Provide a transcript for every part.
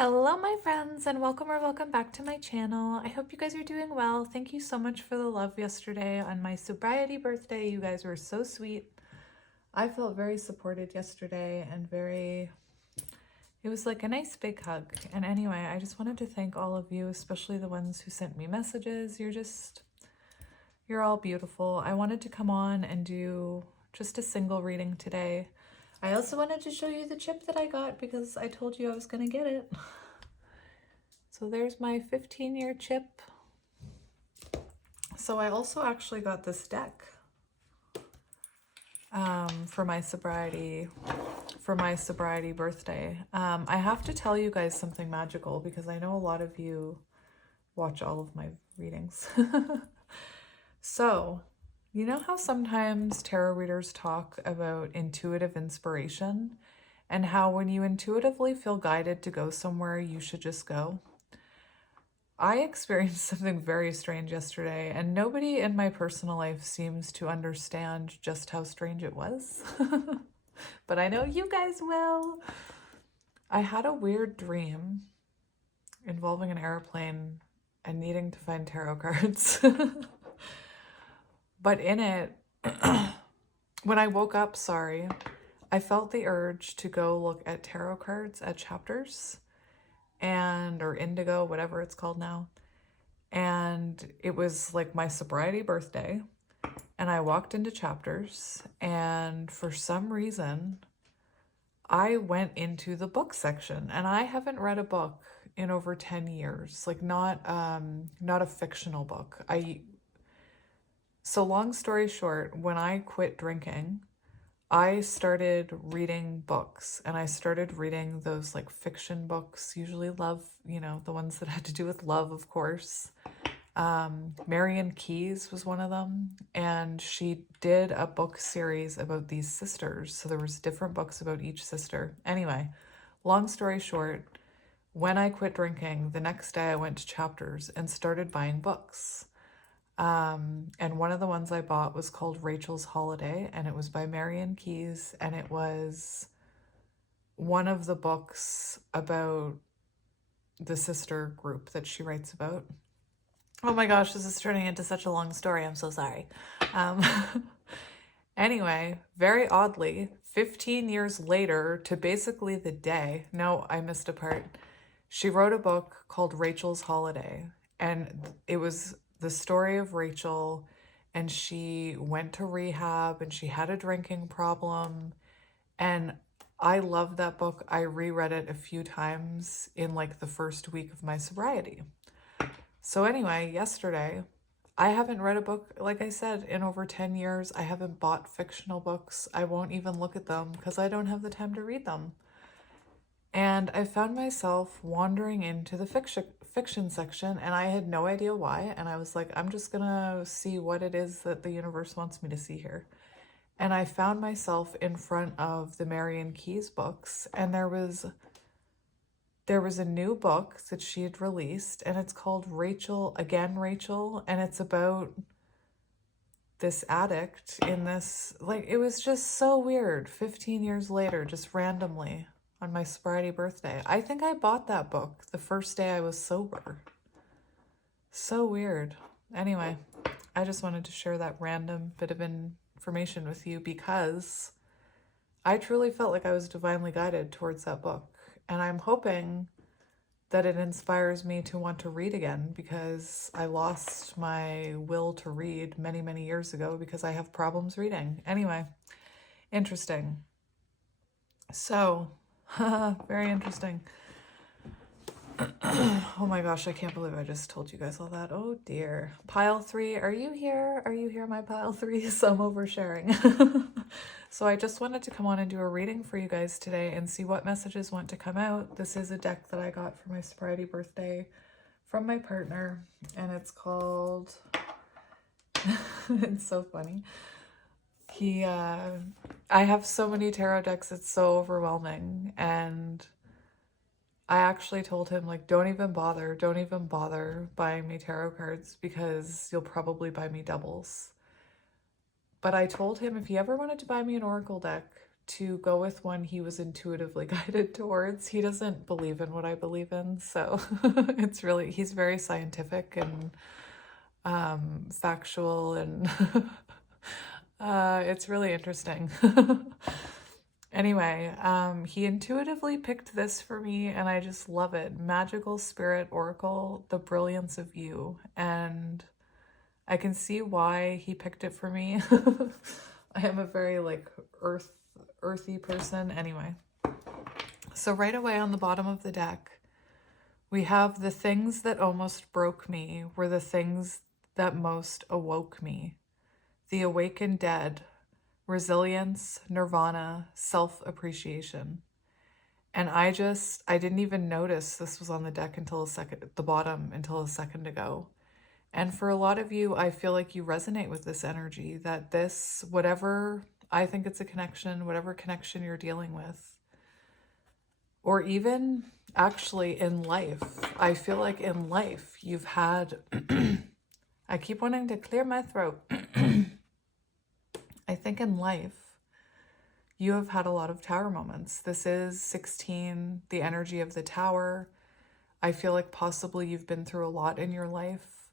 Hello my friends, and welcome back to my channel. I hope you guys are doing well. Thank you so much for the love yesterday on my sobriety birthday. You guys were so sweet. I felt very supported yesterday and it was like a nice big hug. And anyway, I just wanted to thank all of you, especially the ones who sent me messages. You're all beautiful. I wanted to come on and do just a single reading today. I also wanted to show you the chip that I got because I told you I was going to get it. So there's my 15-year chip. So I also actually got this deck for my sobriety birthday. I have to tell you guys something magical because I know a lot of you watch all of my readings. So, you know how sometimes tarot readers talk about intuitive inspiration and how when you intuitively feel guided to go somewhere, you should just go? I experienced something very strange yesterday, and nobody in my personal life seems to understand just how strange it was. But I know you guys will. I had a weird dream involving an airplane and needing to find tarot cards. But in it, when I woke up, I felt the urge to go look at tarot cards at Chapters or Indigo, whatever it's called now. And it was like my sobriety birthday. And I walked into Chapters, and for some reason, I went into the book section, and I haven't read a book in over 10 years, like not a fictional book. So long story short, when I quit drinking, I started reading books, and I started reading those like fiction books, usually love, the ones that had to do with love, of course. Marian Keyes was one of them, and she did a book series about these sisters. So there was different books about each sister. Anyway, long story short, when I quit drinking, the next day I went to Chapters and started buying books. And one of the ones I bought was called Rachel's Holiday, and it was by Marian Keyes, and it was one of the books about the sister group that she writes about. Oh my gosh, this is turning into such a long story. I'm so sorry. Anyway, very oddly, 15 years later to basically the day, no, I missed a part. She wrote a book called Rachel's Holiday, and it was the story of Rachel, and she went to rehab and she had a drinking problem. And I loved that book. I reread it a few times in like the first week of my sobriety. So anyway, yesterday, I haven't read a book, like I said, in over 10 years. I haven't bought fictional books. I won't even look at them because I don't have the time to read them. And I found myself wandering into the fiction section, and I had no idea why. And I was like, I'm just gonna see what it is that the universe wants me to see here. And I found myself in front of the Marian Keyes books, and there was a new book that she had released, and it's called Rachel, and it's about this addict in this, like, it was just so weird. 15 years later, just randomly on my sobriety birthday. I think I bought that book the first day I was sober. So weird. Anyway, I just wanted to share that random bit of information with you because I truly felt like I was divinely guided towards that book. And I'm hoping that it inspires me to want to read again because I lost my will to read many, many years ago because I have problems reading. Anyway, interesting. So, very interesting. Oh my gosh, I can't believe I just told you guys all that. Oh dear. Pile 3, are you here? Are you here, my pile 3? So I'm oversharing. So I just wanted to come on and do a reading for you guys today and see what messages want to come out. This is a deck that I got for my sobriety birthday from my partner, and it's called, it's so funny. I have so many tarot decks, it's so overwhelming, and I actually told him, like, don't even bother buying me tarot cards because you'll probably buy me doubles. But I told him if he ever wanted to buy me an oracle deck to go with one he was intuitively guided towards. He doesn't believe in what I believe in, so it's really, he's very scientific and factual, and it's really interesting. Anyway, he intuitively picked this for me, and I just love it. Magical Spirit Oracle, The Brilliance of You. And I can see why he picked it for me. I am a very like earthy person. Anyway, so right away on the bottom of the deck, we have the things that almost broke me were the things that most awoke me. The awakened dead, resilience, nirvana, self-appreciation. And I didn't even notice this was on the deck until the bottom until a second ago. And for a lot of you, I feel like you resonate with this energy, that this, whatever, I think it's a connection, whatever connection you're dealing with, or even actually in life, I feel like in life you've had, I keep wanting to clear my throat. I think in life, you have had a lot of tower moments. This is 16, the energy of the tower. I feel like possibly you've been through a lot in your life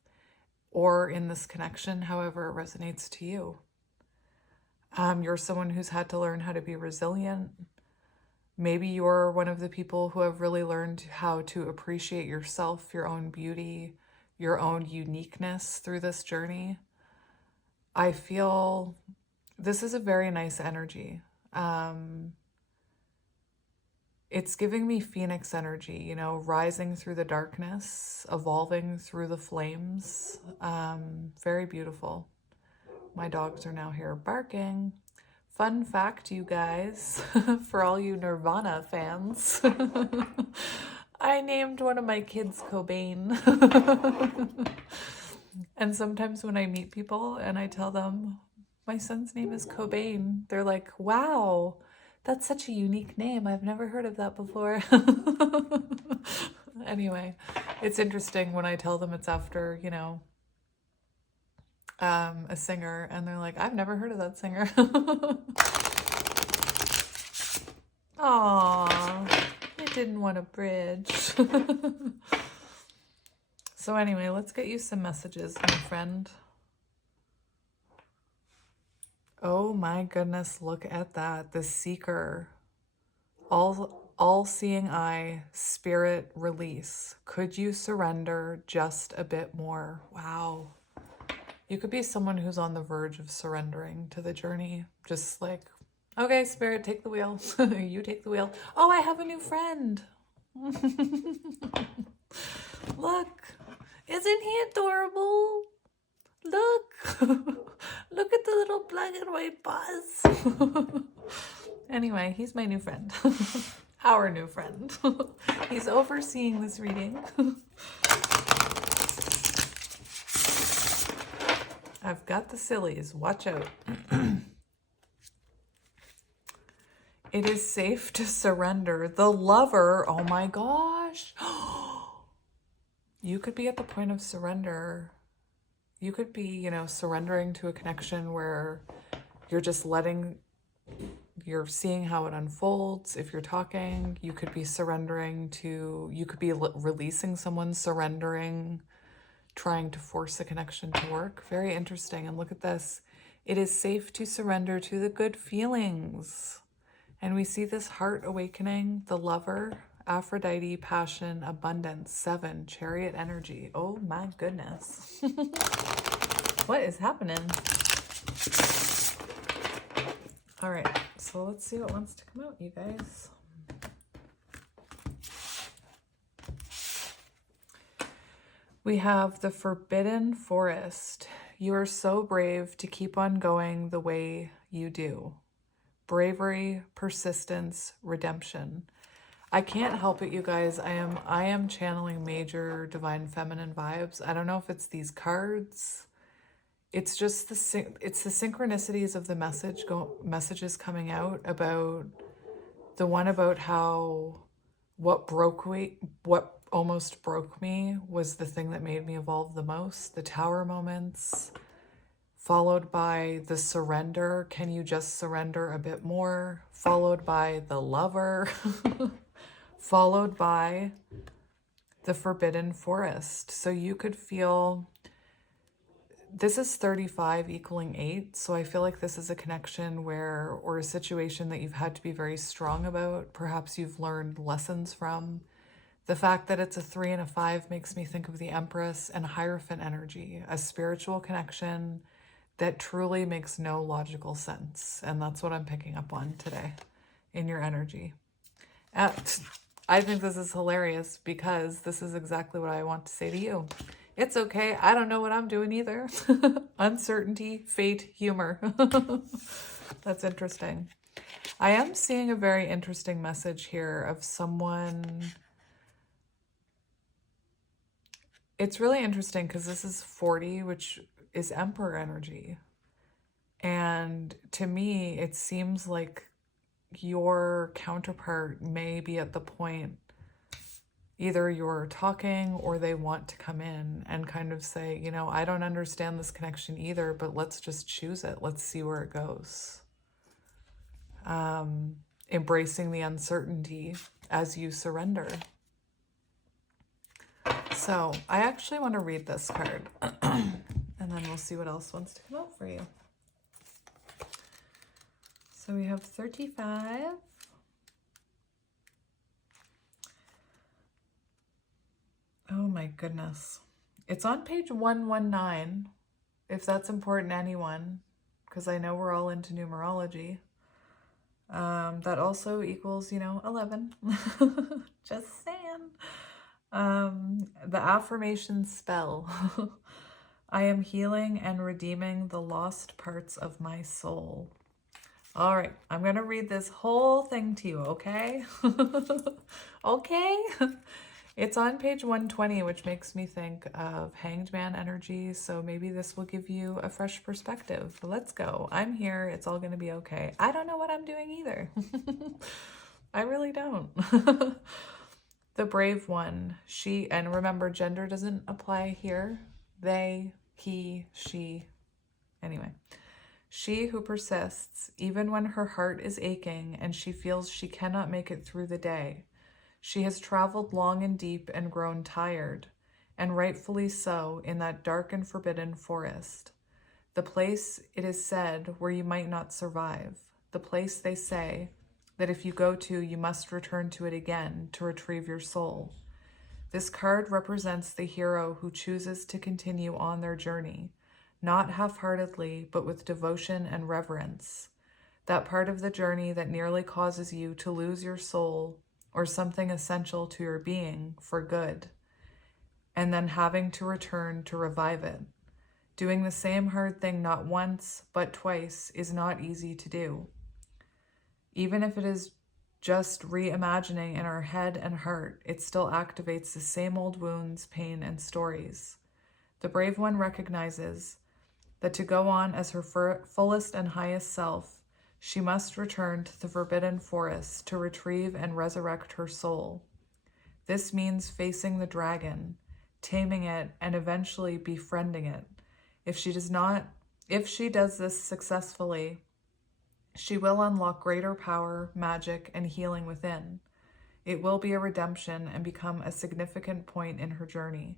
or in this connection, however it resonates to you. You're someone who's had to learn how to be resilient. Maybe you're one of the people who have really learned how to appreciate yourself, your own beauty, your own uniqueness through this journey. I feel this is a very nice energy. It's giving me Phoenix energy, you know, rising through the darkness, evolving through the flames. Very beautiful. My dogs are now here barking. Fun fact, you guys, for all you Nirvana fans, I named one of my kids Cobain. And sometimes when I meet people and I tell them my son's name is Cobain, they're like, wow, that's such a unique name. I've never heard of that before. Anyway, it's interesting when I tell them it's after, you know, a singer, and they're like, I've never heard of that singer. Aww, I didn't want a bridge. So anyway, let's get you some messages, my friend. Oh my goodness, look at that. The Seeker. All-seeing eye, spirit release. Could you surrender just a bit more? Wow. You could be someone who's on the verge of surrendering to the journey. Just like, okay, spirit, take the wheel. You take the wheel. Oh, I have a new friend. Look, isn't he adorable? Look, look at the little black and white paws. Anyway, he's my new friend. Our new friend. He's overseeing this reading. I've got the sillies. Watch out. It is safe to surrender. The Lover. Oh my gosh. You could be at the point of surrender. You could be, you know, surrendering to a connection where you're just you're seeing how it unfolds. If you're talking, you could be surrendering to, you could be releasing someone, surrendering, trying to force a connection to work. Very interesting. And look at this. It is safe to surrender to the good feelings. And we see this heart awakening, the Lover, Aphrodite, passion, abundance, 7, chariot energy. Oh my goodness. What is happening? All right, so let's see what wants to come out, you guys. We have the Forbidden Forest. You are so brave to keep on going the way you do. Bravery, persistence, redemption. I can't help it, you guys. I am channeling major divine feminine vibes. I don't know if it's these cards. It's just the synchronicities of the messages coming out about the one about how what almost broke me was the thing that made me evolve the most. The tower moments, followed by the surrender. Can you just surrender a bit more? Followed by the lover, followed by the forbidden forest. So you could feel, this is 35 equaling 8. So I feel like this is a connection where, or a situation that you've had to be very strong about. Perhaps you've learned lessons from. The fact that it's a 3 and a 5 makes me think of the Empress and Hierophant energy, a spiritual connection that truly makes no logical sense. And that's what I'm picking up on today in your energy. I think this is hilarious because this is exactly what I want to say to you. It's okay. I don't know what I'm doing either. Uncertainty, fate, humor. That's interesting. I am seeing a very interesting message here of someone. It's really interesting because this is 40, which is Emperor energy. And to me, it seems like your counterpart may be at the point, either you're talking or they want to come in and kind of say, you know, I don't understand this connection either, but let's just choose it. Let's see where it goes. Embracing the uncertainty as you surrender. So I actually want to read this card and then we'll see what else wants to come out for you. So we have 35. Oh my goodness. It's on page 119, if that's important to anyone, because I know we're all into numerology. That also equals, 11. Just saying. The affirmation spell. I am healing and redeeming the lost parts of my soul. All right, I'm going to read this whole thing to you, okay? Okay? It's on page 120, which makes me think of Hanged Man energy, so maybe this will give you a fresh perspective. Let's go. I'm here. It's all going to be okay. I don't know what I'm doing either. I really don't. The brave one, she, and remember, gender doesn't apply here. They, he, she. Anyway. She who persists, even when her heart is aching and she feels she cannot make it through the day. She has traveled long and deep and grown tired, and rightfully so, in that dark and forbidden forest. The place, it is said, where you might not survive. The place, they say, that if you go to, you must return to it again to retrieve your soul. This card represents the hero who chooses to continue on their journey, not half-heartedly, but with devotion and reverence. That part of the journey that nearly causes you to lose your soul or something essential to your being for good, and then having to return to revive it. Doing the same hard thing not once, but twice is not easy to do. Even if it is just reimagining in our head and heart, it still activates the same old wounds, pain, and stories. The brave one recognizes that to go on as her fullest and highest self, she must return to the forbidden forest to retrieve and resurrect her soul. This means facing the dragon, taming it, and eventually befriending it. If she does this successfully, she will unlock greater power, magic, and healing within. It will be a redemption and become a significant point in her journey.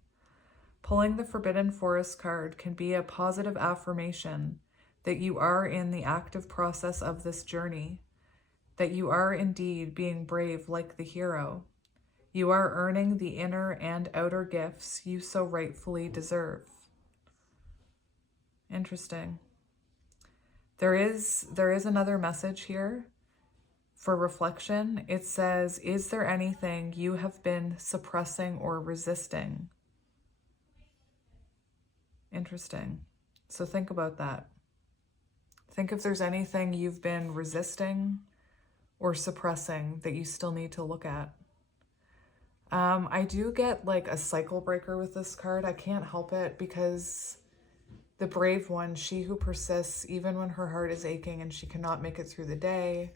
Pulling the Forbidden Forest card can be a positive affirmation that you are in the active process of this journey, that you are indeed being brave like the hero. You are earning the inner and outer gifts you so rightfully deserve. Interesting. There is another message here for reflection. It says, is there anything you have been suppressing or resisting? Interesting. So think about that. Think if there's anything you've been resisting or suppressing that you still need to look at. I do get like a cycle breaker with this card. I can't help it because the brave one, she who persists even when her heart is aching and she cannot make it through the day.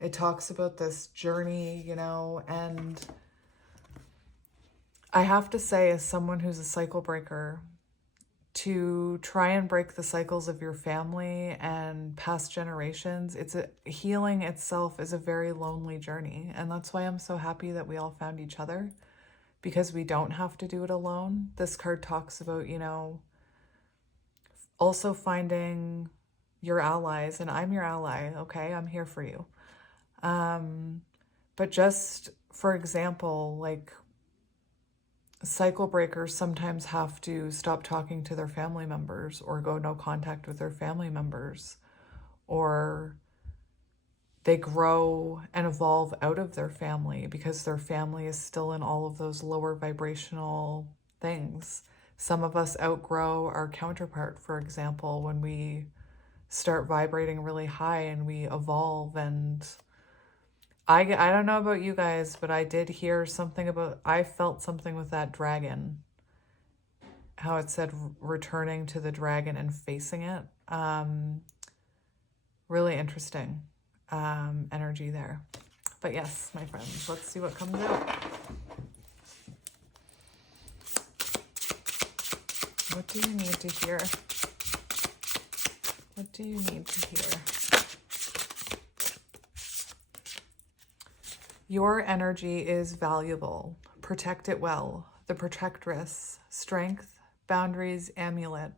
It talks about this journey, and I have to say, as someone who's a cycle breaker, to try and break the cycles of your family and past generations. Healing itself is a very lonely journey. And that's why I'm so happy that we all found each other, because we don't have to do it alone. This card talks about, also finding your allies, and I'm your ally, okay? I'm here for you. But just, for example, like, cycle breakers sometimes have to stop talking to their family members or go no contact with their family members, or they grow and evolve out of their family because their family is still in all of those lower vibrational things. Some of us outgrow our counterpart, for example, when we start vibrating really high and we evolve. And I don't know about you guys, but I did hear something about, I felt something with that dragon, how it said returning to the dragon and facing it. Really interesting energy there. But yes, my friends, let's see what comes out. What do you need to hear? What do you need to hear? Your energy is valuable. Protect it well. The Protectress, Strength, Boundaries, Amulet.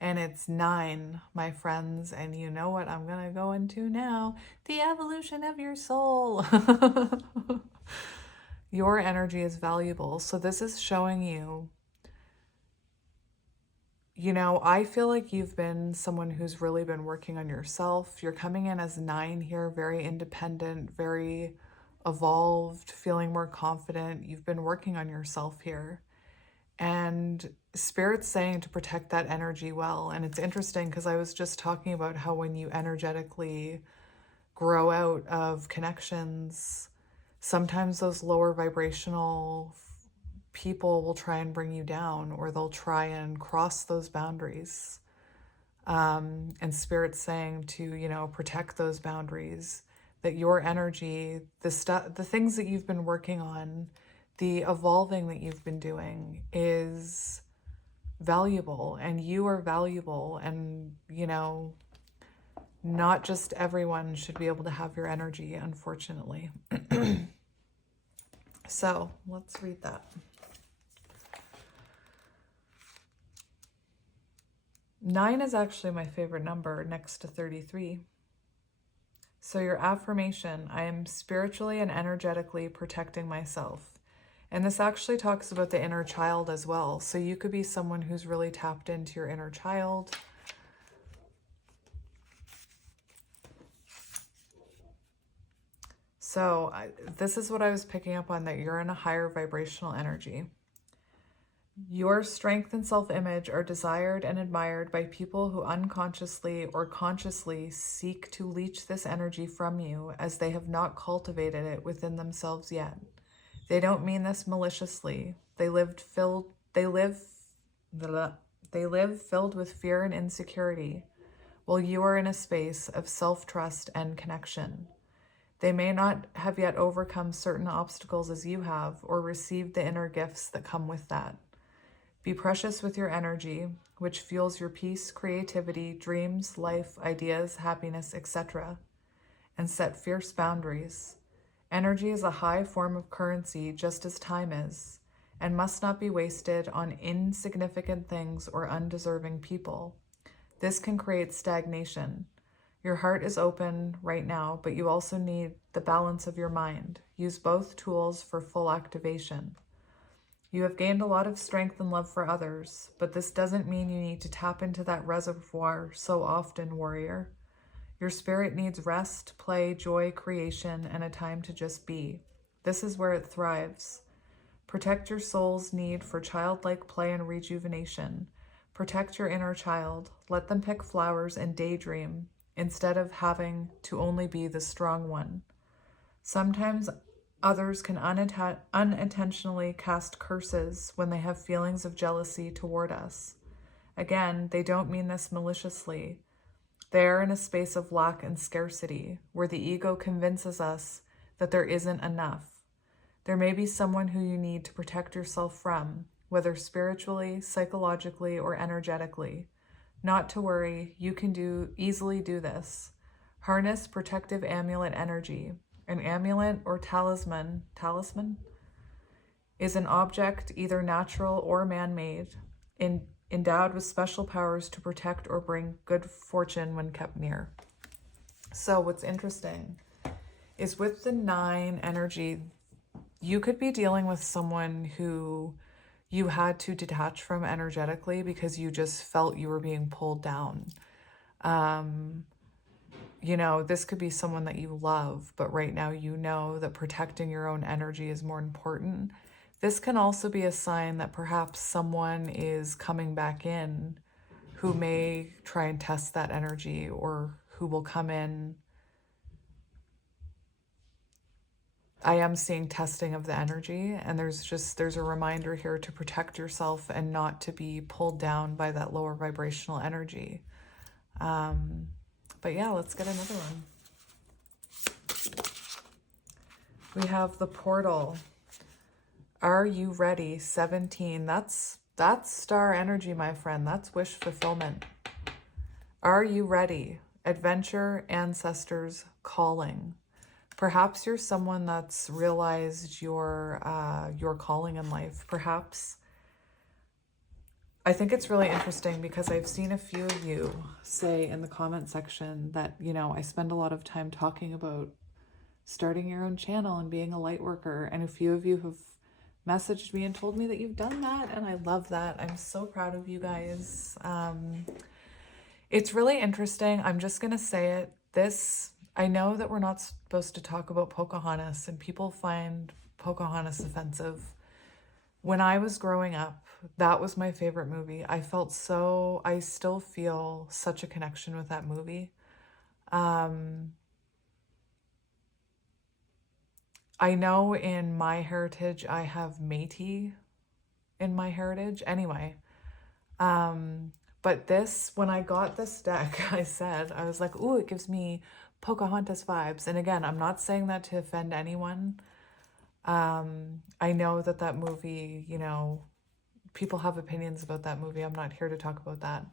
And it's 9, my friends. And you know what I'm going to go into now? The evolution of your soul. Your energy is valuable. So this is showing you, I feel like you've been someone who's really been working on yourself. You're coming in as 9 here, very independent, very evolved, feeling more confident. You've been working on yourself here. And Spirit's saying to protect that energy well. And it's interesting because I was just talking about how when you energetically grow out of connections, sometimes those lower vibrational people will try and bring you down, or they'll try and cross those boundaries. And Spirit's saying to, protect those boundaries, that your energy, the things that you've been working on, the evolving that you've been doing is valuable, and you are valuable. And, not just everyone should be able to have your energy, unfortunately. So let's read that. 9 is actually my favorite number, next to 33. So your affirmation: I am spiritually and energetically protecting myself. And this actually talks about the inner child as well. So you could be someone who's really tapped into your inner child. So this is what I was picking up on, that you're in a higher vibrational energy. Your strength and self-image are desired and admired by people who unconsciously or consciously seek to leech this energy from you, as they have not cultivated it within themselves yet. They don't mean this maliciously. They live filled with fear and insecurity, while you are in a space of self-trust and connection. They may not have yet overcome certain obstacles as you have, or received the inner gifts that come with that. Be precious with your energy, which fuels your peace, creativity, dreams, life, ideas, happiness, etc., and set fierce boundaries. Energy is a high form of currency, just as time is, and must not be wasted on insignificant things or undeserving people. This can create stagnation. Your heart is open right now, but you also need the balance of your mind. Use both tools for full activation. You have gained a lot of strength and love for others, but this doesn't mean you need to tap into that reservoir so often, warrior. Your spirit needs rest, play, joy, creation, and a time to just be. This is where it thrives. Protect your soul's need for childlike play and rejuvenation. Protect your inner child. Let them pick flowers and daydream, instead of having to only be the strong one. Sometimes others can unintentionally cast curses when they have feelings of jealousy toward us. Again, they don't mean this maliciously. They are in a space of lack and scarcity, where the ego convinces us that there isn't enough. There may be someone who you need to protect yourself from, whether spiritually, psychologically, or energetically. Not to worry, you can easily do this. Harness protective amulet energy. An amulet or talisman is an object either natural or man-made, endowed with special powers to protect or bring good fortune when kept near. So what's interesting is with the 9 energy, you could be dealing with someone who you had to detach from energetically because you just felt you were being pulled down. You know, this could be someone that you love, but right now you know that protecting your own energy is more important. This can also be a sign that perhaps someone is coming back in who may try and test that energy, or who will come in. I am seeing testing of the energy, and there's a reminder here to protect yourself and not to be pulled down by that lower vibrational energy. But yeah, let's get another one. We have the portal. Are you ready? 17. That's star energy, my friend. That's wish fulfillment. Are you ready? Adventure, ancestors, calling. Perhaps you're someone that's realized your calling in life. Perhaps. I think it's really interesting because I've seen a few of you say in the comment section that, you know, I spend a lot of time talking about starting your own channel and being a light worker. And a few of you have messaged me and told me that you've done that. And I love that. I'm so proud of you guys. It's really interesting. I'm just going to say it. I know that we're not supposed to talk about Pocahontas, and people find Pocahontas offensive. When I was growing up, that was my favorite movie. I still feel such a connection with that movie. I know in my heritage, I have Métis in my heritage. Anyway, but when I got this deck, I was like, ooh, it gives me Pocahontas vibes. And again, I'm not saying that to offend anyone. I know that movie, you know, people have opinions about that movie. I'm not here to talk about that.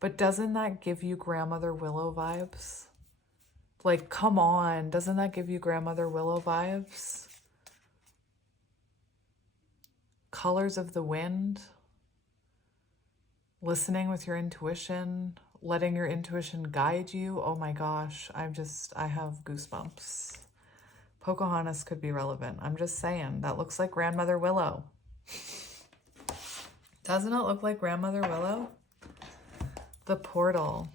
But doesn't that give you Grandmother Willow vibes? Like, come on, doesn't that give you Grandmother Willow vibes? Colors of the wind. Listening with your intuition. Letting your intuition guide you. Oh my gosh, I have goosebumps. Pocahontas could be relevant. I'm just saying, that looks like Grandmother Willow. Doesn't it look like Grandmother Willow? The portal.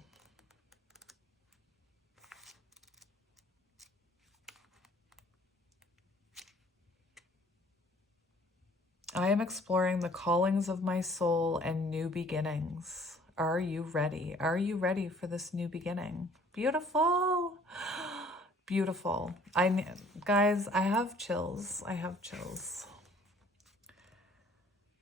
I am exploring the callings of my soul and new beginnings. Are you ready? Are you ready for this new beginning? Beautiful. Beautiful. Guys, I have chills. I have chills.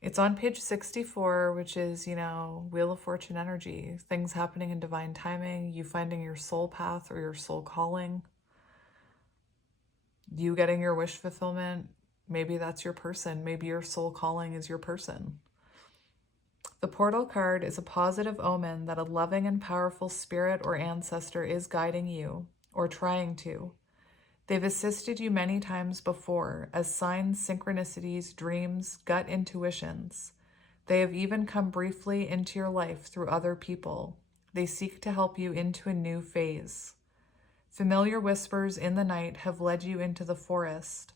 It's on page 64, which is, you know, Wheel of Fortune energy. Things happening in divine timing. You finding your soul path or your soul calling. You getting your wish fulfillment. Maybe that's your person. Maybe your soul calling is your person. The portal card is a positive omen that a loving and powerful spirit or ancestor is guiding you, or trying to. They've assisted you many times before as signs, synchronicities, dreams, gut intuitions. They have even come briefly into your life through other people. They seek to help you into a new phase. Familiar whispers in the night have led you into the forest.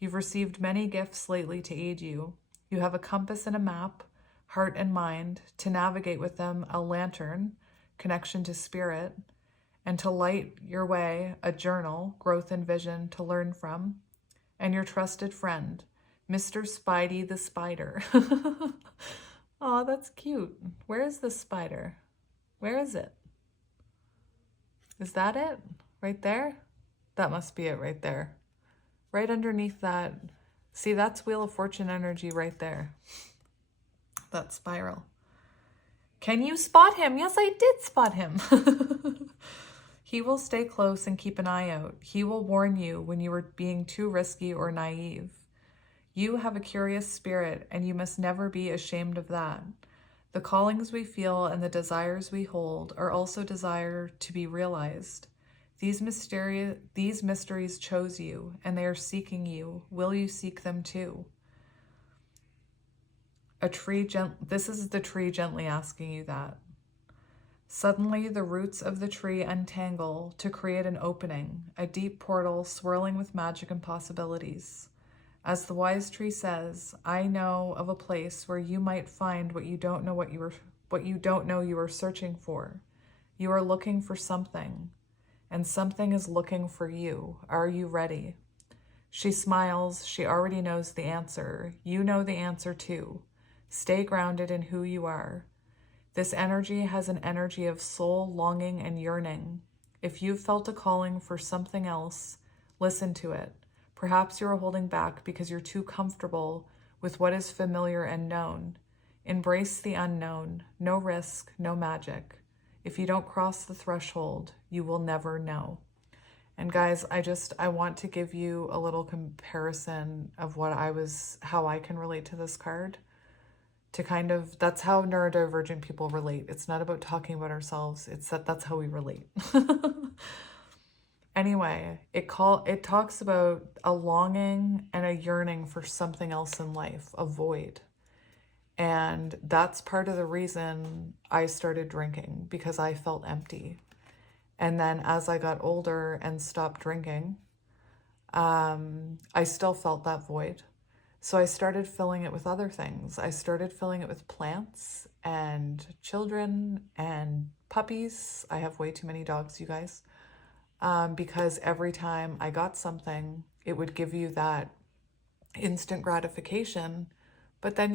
You've received many gifts lately to aid you. You have a compass and a map, heart and mind, to navigate with them, a lantern, connection to spirit, and to light your way, a journal, growth and vision to learn from, and your trusted friend, Mr. Spidey the Spider. Oh, that's cute. Where is the spider? Where is it? Is that it? Right there? That must be it right there. Right underneath that. See, that's Wheel of Fortune energy right there. That spiral. Can you spot him? Yes, I did spot him. He will stay close and keep an eye out. He will warn you when you are being too risky or naive. You have a curious spirit, and you must never be ashamed of that. The callings we feel and the desires we hold are also desire to be realized. These mysteries chose you, and they are seeking you. Will you seek them too? This is the tree gently asking you that. Suddenly, the roots of the tree untangle to create an opening, a deep portal swirling with magic and possibilities. As the wise tree says, I know of a place where you might find what you don't know you are searching for. You are looking for something, and something is looking for you. Are you ready? She smiles. She already knows the answer. You know the answer too. Stay grounded in who you are. This energy has an energy of soul longing and yearning. If you've felt a calling for something else, listen to it. Perhaps you are holding back because you're too comfortable with what is familiar and known. Embrace the unknown. No risk, no magic. If you don't cross the threshold, you will never know. And guys, I want to give you a little comparison of how I can relate to this card. That's how neurodivergent people relate. It's not about talking about ourselves. It's that's how we relate. Anyway, it talks about a longing and a yearning for something else in life, a void. And that's part of the reason I started drinking, because I felt empty. And then as I got older and stopped drinking, I still felt that void. So I started filling it with other things. I started filling it with plants and children and puppies. I have way too many dogs, you guys. Because every time I got something, it would give you that instant gratification. But then,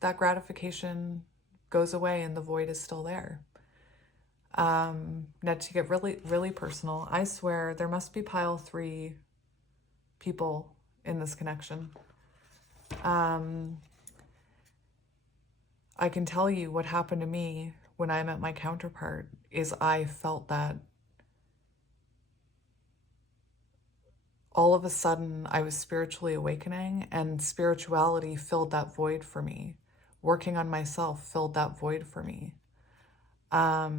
that gratification goes away and the void is still there. Now to get really, really personal, I swear there must be pile 3 people in this connection. I can tell you what happened to me when I met my counterpart is I felt that all of a sudden I was spiritually awakening, and spirituality filled that void for me. Working on myself filled that void for me. I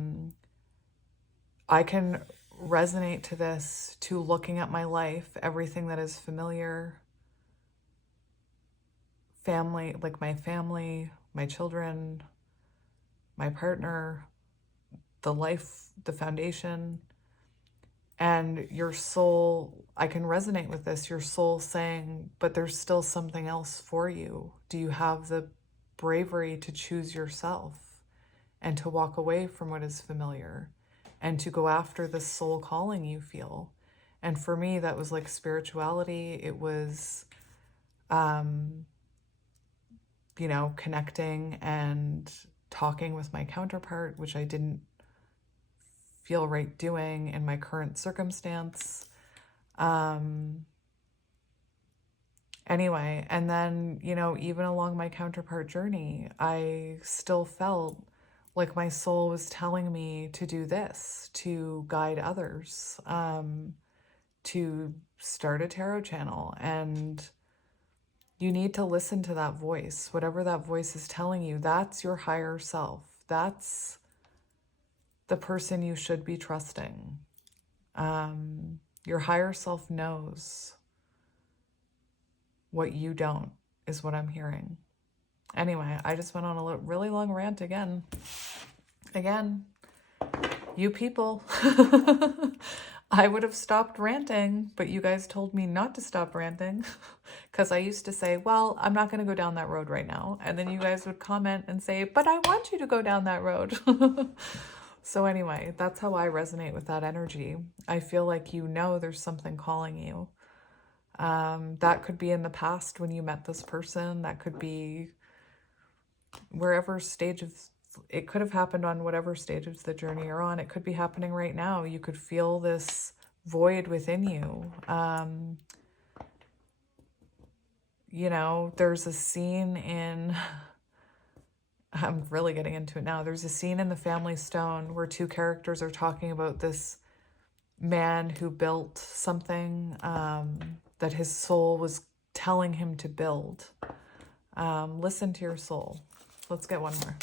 can resonate to this, to looking at my life, everything that is familiar, family, like my family, my children, my partner, the life, the foundation, and your soul. I can resonate with this, your soul saying, but there's still something else for you. Do you have the bravery to choose yourself and to walk away from what is familiar and to go after the soul calling you feel? And for me, that was like spirituality. It was, connecting and talking with my counterpart, which I didn't feel right doing in my current circumstance. Anyway, and then, even along my counterpart journey, I still felt like my soul was telling me to do this, to guide others, to start a tarot channel. And you need to listen to that voice. Whatever that voice is telling you, that's your higher self. That's the person you should be trusting. Your higher self knows what you don't, is what I'm hearing. Anyway, I just went on a really long rant again. You people. I would have stopped ranting, but you guys told me not to stop ranting, because I used to say, well, I'm not going to go down that road right now. And then you guys would comment and say, but I want you to go down that road. So anyway, that's how I resonate with that energy. I feel like there's something calling you. That could be in the past when you met this person. That could be wherever stage of, it could have happened on whatever stage of the journey you're on. It could be happening right now. You could feel this void within you. There's a scene in, I'm really getting into it now. There's a scene in The Family Stone where 2 characters are talking about this man who built something that his soul was telling him to build. Listen to your soul. Let's get one more.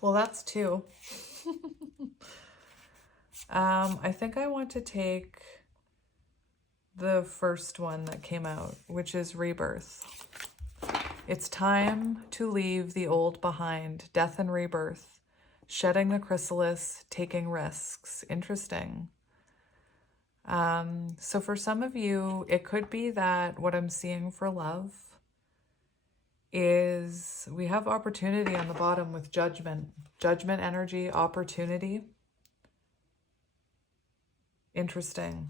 Well, that's 2. I think I want to take the first one that came out, which is rebirth. It's time to leave the old behind, death and rebirth, shedding the chrysalis, taking risks. Interesting. So for some of you, it could be that what I'm seeing for love is we have opportunity on the bottom with judgment. Judgment energy, opportunity. Interesting.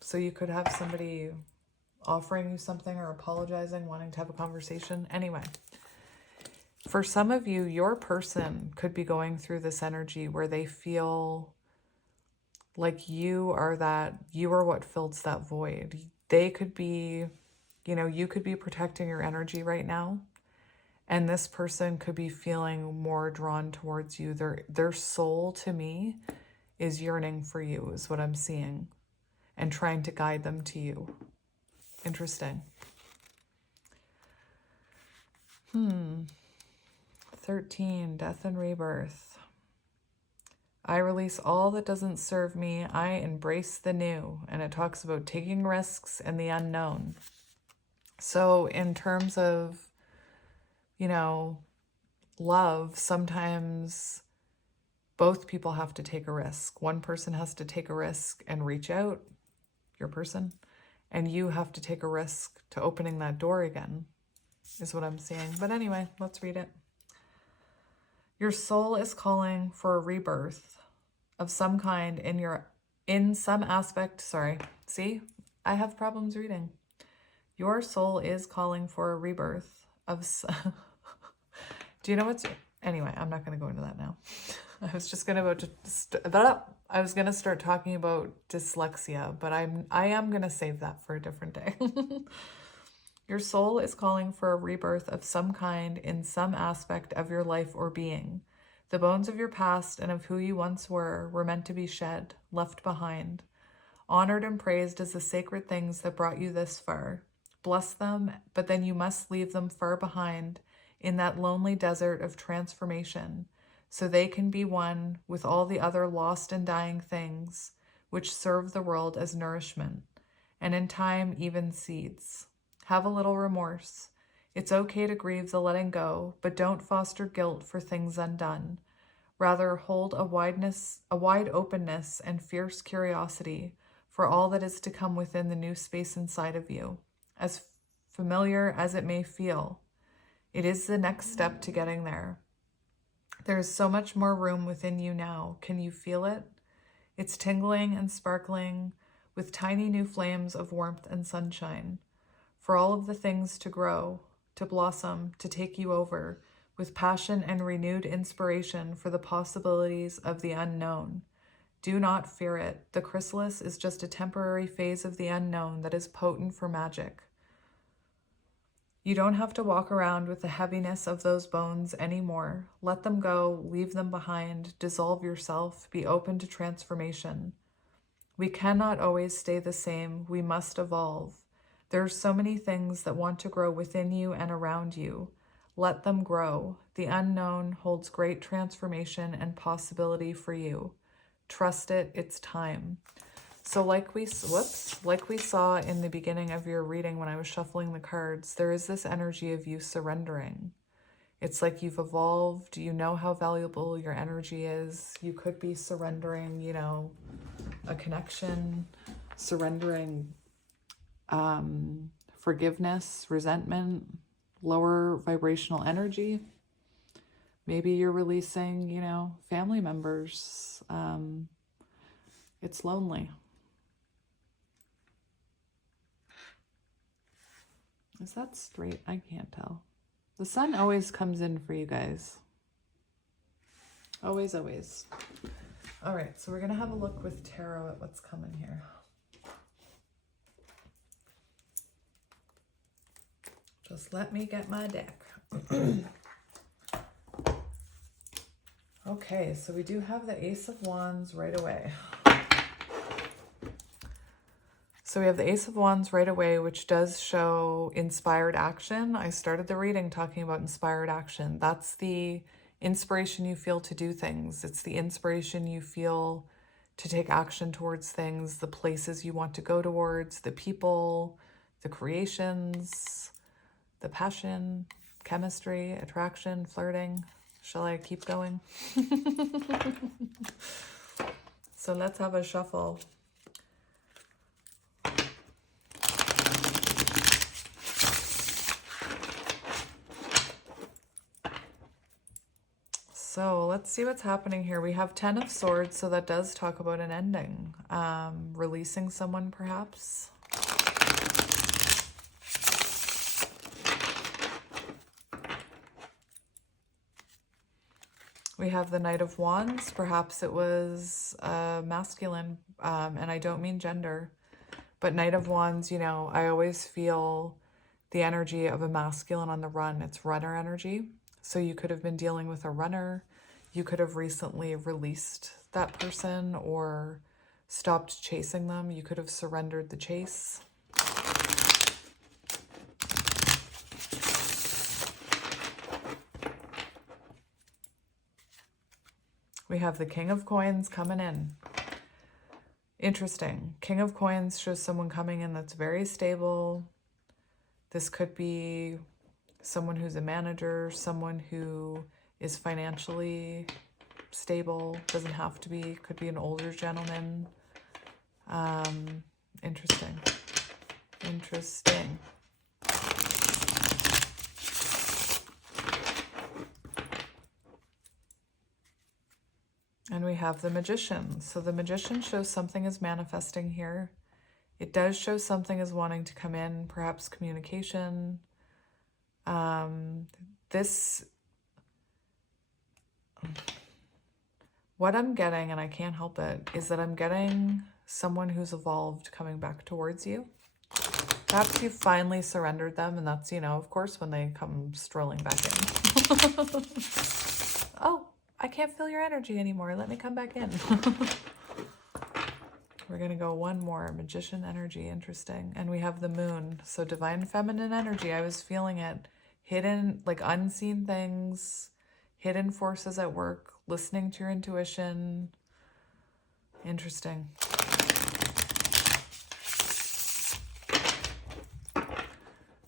So you could have somebody offering you something or apologizing, wanting to have a conversation. Anyway, for some of you, your person could be going through this energy where they feel like you are what fills that void. They could be, you could be protecting your energy right now. And this person could be feeling more drawn towards you. Their soul, to me, is yearning for you, is what I'm seeing, and trying to guide them to you. Interesting. 13, death and rebirth. I release all that doesn't serve me. I embrace the new. And it talks about taking risks and the unknown. So in terms of, love, sometimes both people have to take a risk. One person has to take a risk and reach out, your person, and you have to take a risk to opening that door again, is what I'm seeing. But anyway, let's read it. Your soul is calling for a rebirth of some kind in some aspect. Sorry. See, I have problems reading. Your soul is calling for a rebirth of do you know what's... Anyway, I'm not going to go into that now. I was just going to I was going to start talking about dyslexia, but I am going to save that for a different day. Your soul is calling for a rebirth of some kind in some aspect of your life or being. The bones of your past and of who you once were meant to be shed, left behind, honored and praised as the sacred things that brought you this far. Bless them, but then you must leave them far behind in that lonely desert of transformation, so they can be one with all the other lost and dying things which serve the world as nourishment, and in time even seeds. Have a little remorse. It's okay to grieve the letting go, but don't foster guilt for things undone. Rather, hold a wide openness and fierce curiosity for all that is to come within the new space inside of you. As familiar as it may feel, it is the next step to getting there. There is so much more room within you now. Can you feel it? It's tingling and sparkling with tiny new flames of warmth and sunshine. For all of the things to grow, to blossom, to take you over, with passion and renewed inspiration for the possibilities of the unknown. Do not fear it. The chrysalis is just a temporary phase of the unknown that is potent for magic. You don't have to walk around with the heaviness of those bones anymore. Let them go, leave them behind, dissolve yourself, be open to transformation. We cannot always stay the same. We must evolve. There are so many things that want to grow within you and around you. Let them grow. The unknown holds great transformation and possibility for you. Trust it. It's time. So like we saw in the beginning of your reading when I was shuffling the cards, there is this energy of you surrendering. It's like you've evolved. You know how valuable your energy is. You could be surrendering, a connection, surrendering forgiveness, resentment, lower vibrational energy. Maybe you're releasing, family members. It's lonely. Is that straight? I can't tell. The sun always comes in for you guys. Always, always. All right, so we're going to have a look with tarot at what's coming here. Just let me get my deck. Okay, so we do have the Ace of Wands right away. So we have the Ace of Wands right away, which does show inspired action. I started the reading talking about inspired action. That's the inspiration you feel to do things. It's the inspiration you feel to take action towards things, the places you want to go towards, the people, the creations, the passion, chemistry, attraction, flirting. Shall I keep going? So let's have a shuffle. So let's see what's happening here. We have 10 of Swords, so that does talk about an ending. Releasing someone, perhaps. We have the Knight of Wands. Perhaps it was masculine, and I don't mean gender. But Knight of Wands, you know, I always feel the energy of a masculine on the run. It's runner energy. So you could have been dealing with a runner. You could have recently released that person or stopped chasing them. You could have surrendered the chase. We have the King of Coins coming in. Interesting. King of Coins shows someone coming in that's very stable. This could be someone who's a manager, someone who is financially stable. Doesn't have to be. Could be an older gentleman. Interesting. Interesting. And we have the Magician. So the Magician shows something is manifesting here. It does show something is wanting to come in, perhaps communication. What I'm getting, and I can't help it, is that I'm getting someone who's evolved coming back towards you. Perhaps you finally surrendered them, and that's, you know, of course, when they come strolling back in. Oh, I can't feel your energy anymore. Let me come back in. We're going to go one more. Magician energy. Interesting. And we have the Moon. So divine feminine energy. I was feeling it. Hidden, like unseen things. Hidden forces at work. Listening to your intuition. Interesting.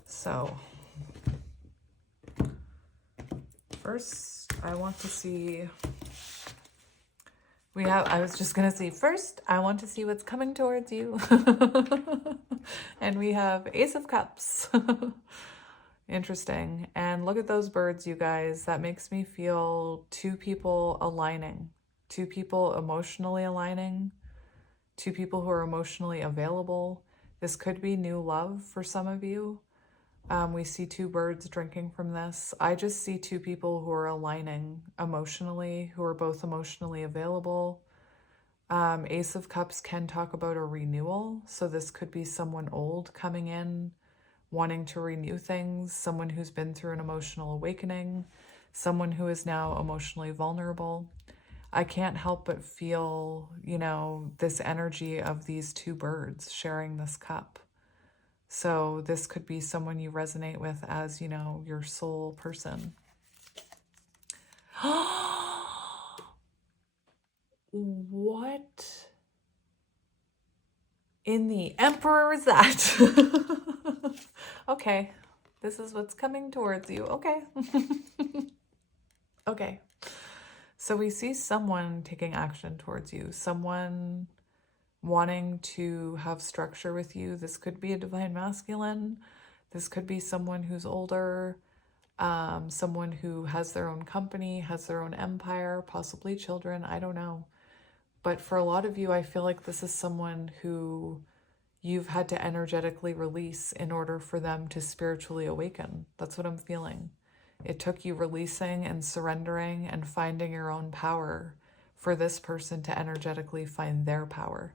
So, first, I want to see... I was just going to say, first, I want to see what's coming towards you. And we have Ace of Cups. Interesting. And look at those birds, you guys. That makes me feel two people aligning. Two people emotionally aligning. Two people who are emotionally available. This could be new love for some of you. We see two birds drinking from this. I just see two people who are aligning emotionally, who are both emotionally available. Ace of Cups can talk about a renewal. So this could be someone old coming in, wanting to renew things, someone who's been through an emotional awakening, someone who is now emotionally vulnerable. I can't help but feel, you know, this energy of these two birds sharing this cup. So this could be someone you resonate with as, you know, your soul person. What in the Emperor is that? Okay, this is what's coming towards you. Okay. Okay. So we see someone taking action towards you, someone wanting to have structure with you. This could be a divine masculine. This could be someone who's older, someone who has their own company, has their own empire, possibly children. I don't know. But for a lot of you, I feel like this is someone who you've had to energetically release in order for them to spiritually awaken. That's what I'm feeling. It took you releasing and surrendering and finding your own power for this person to energetically find their power.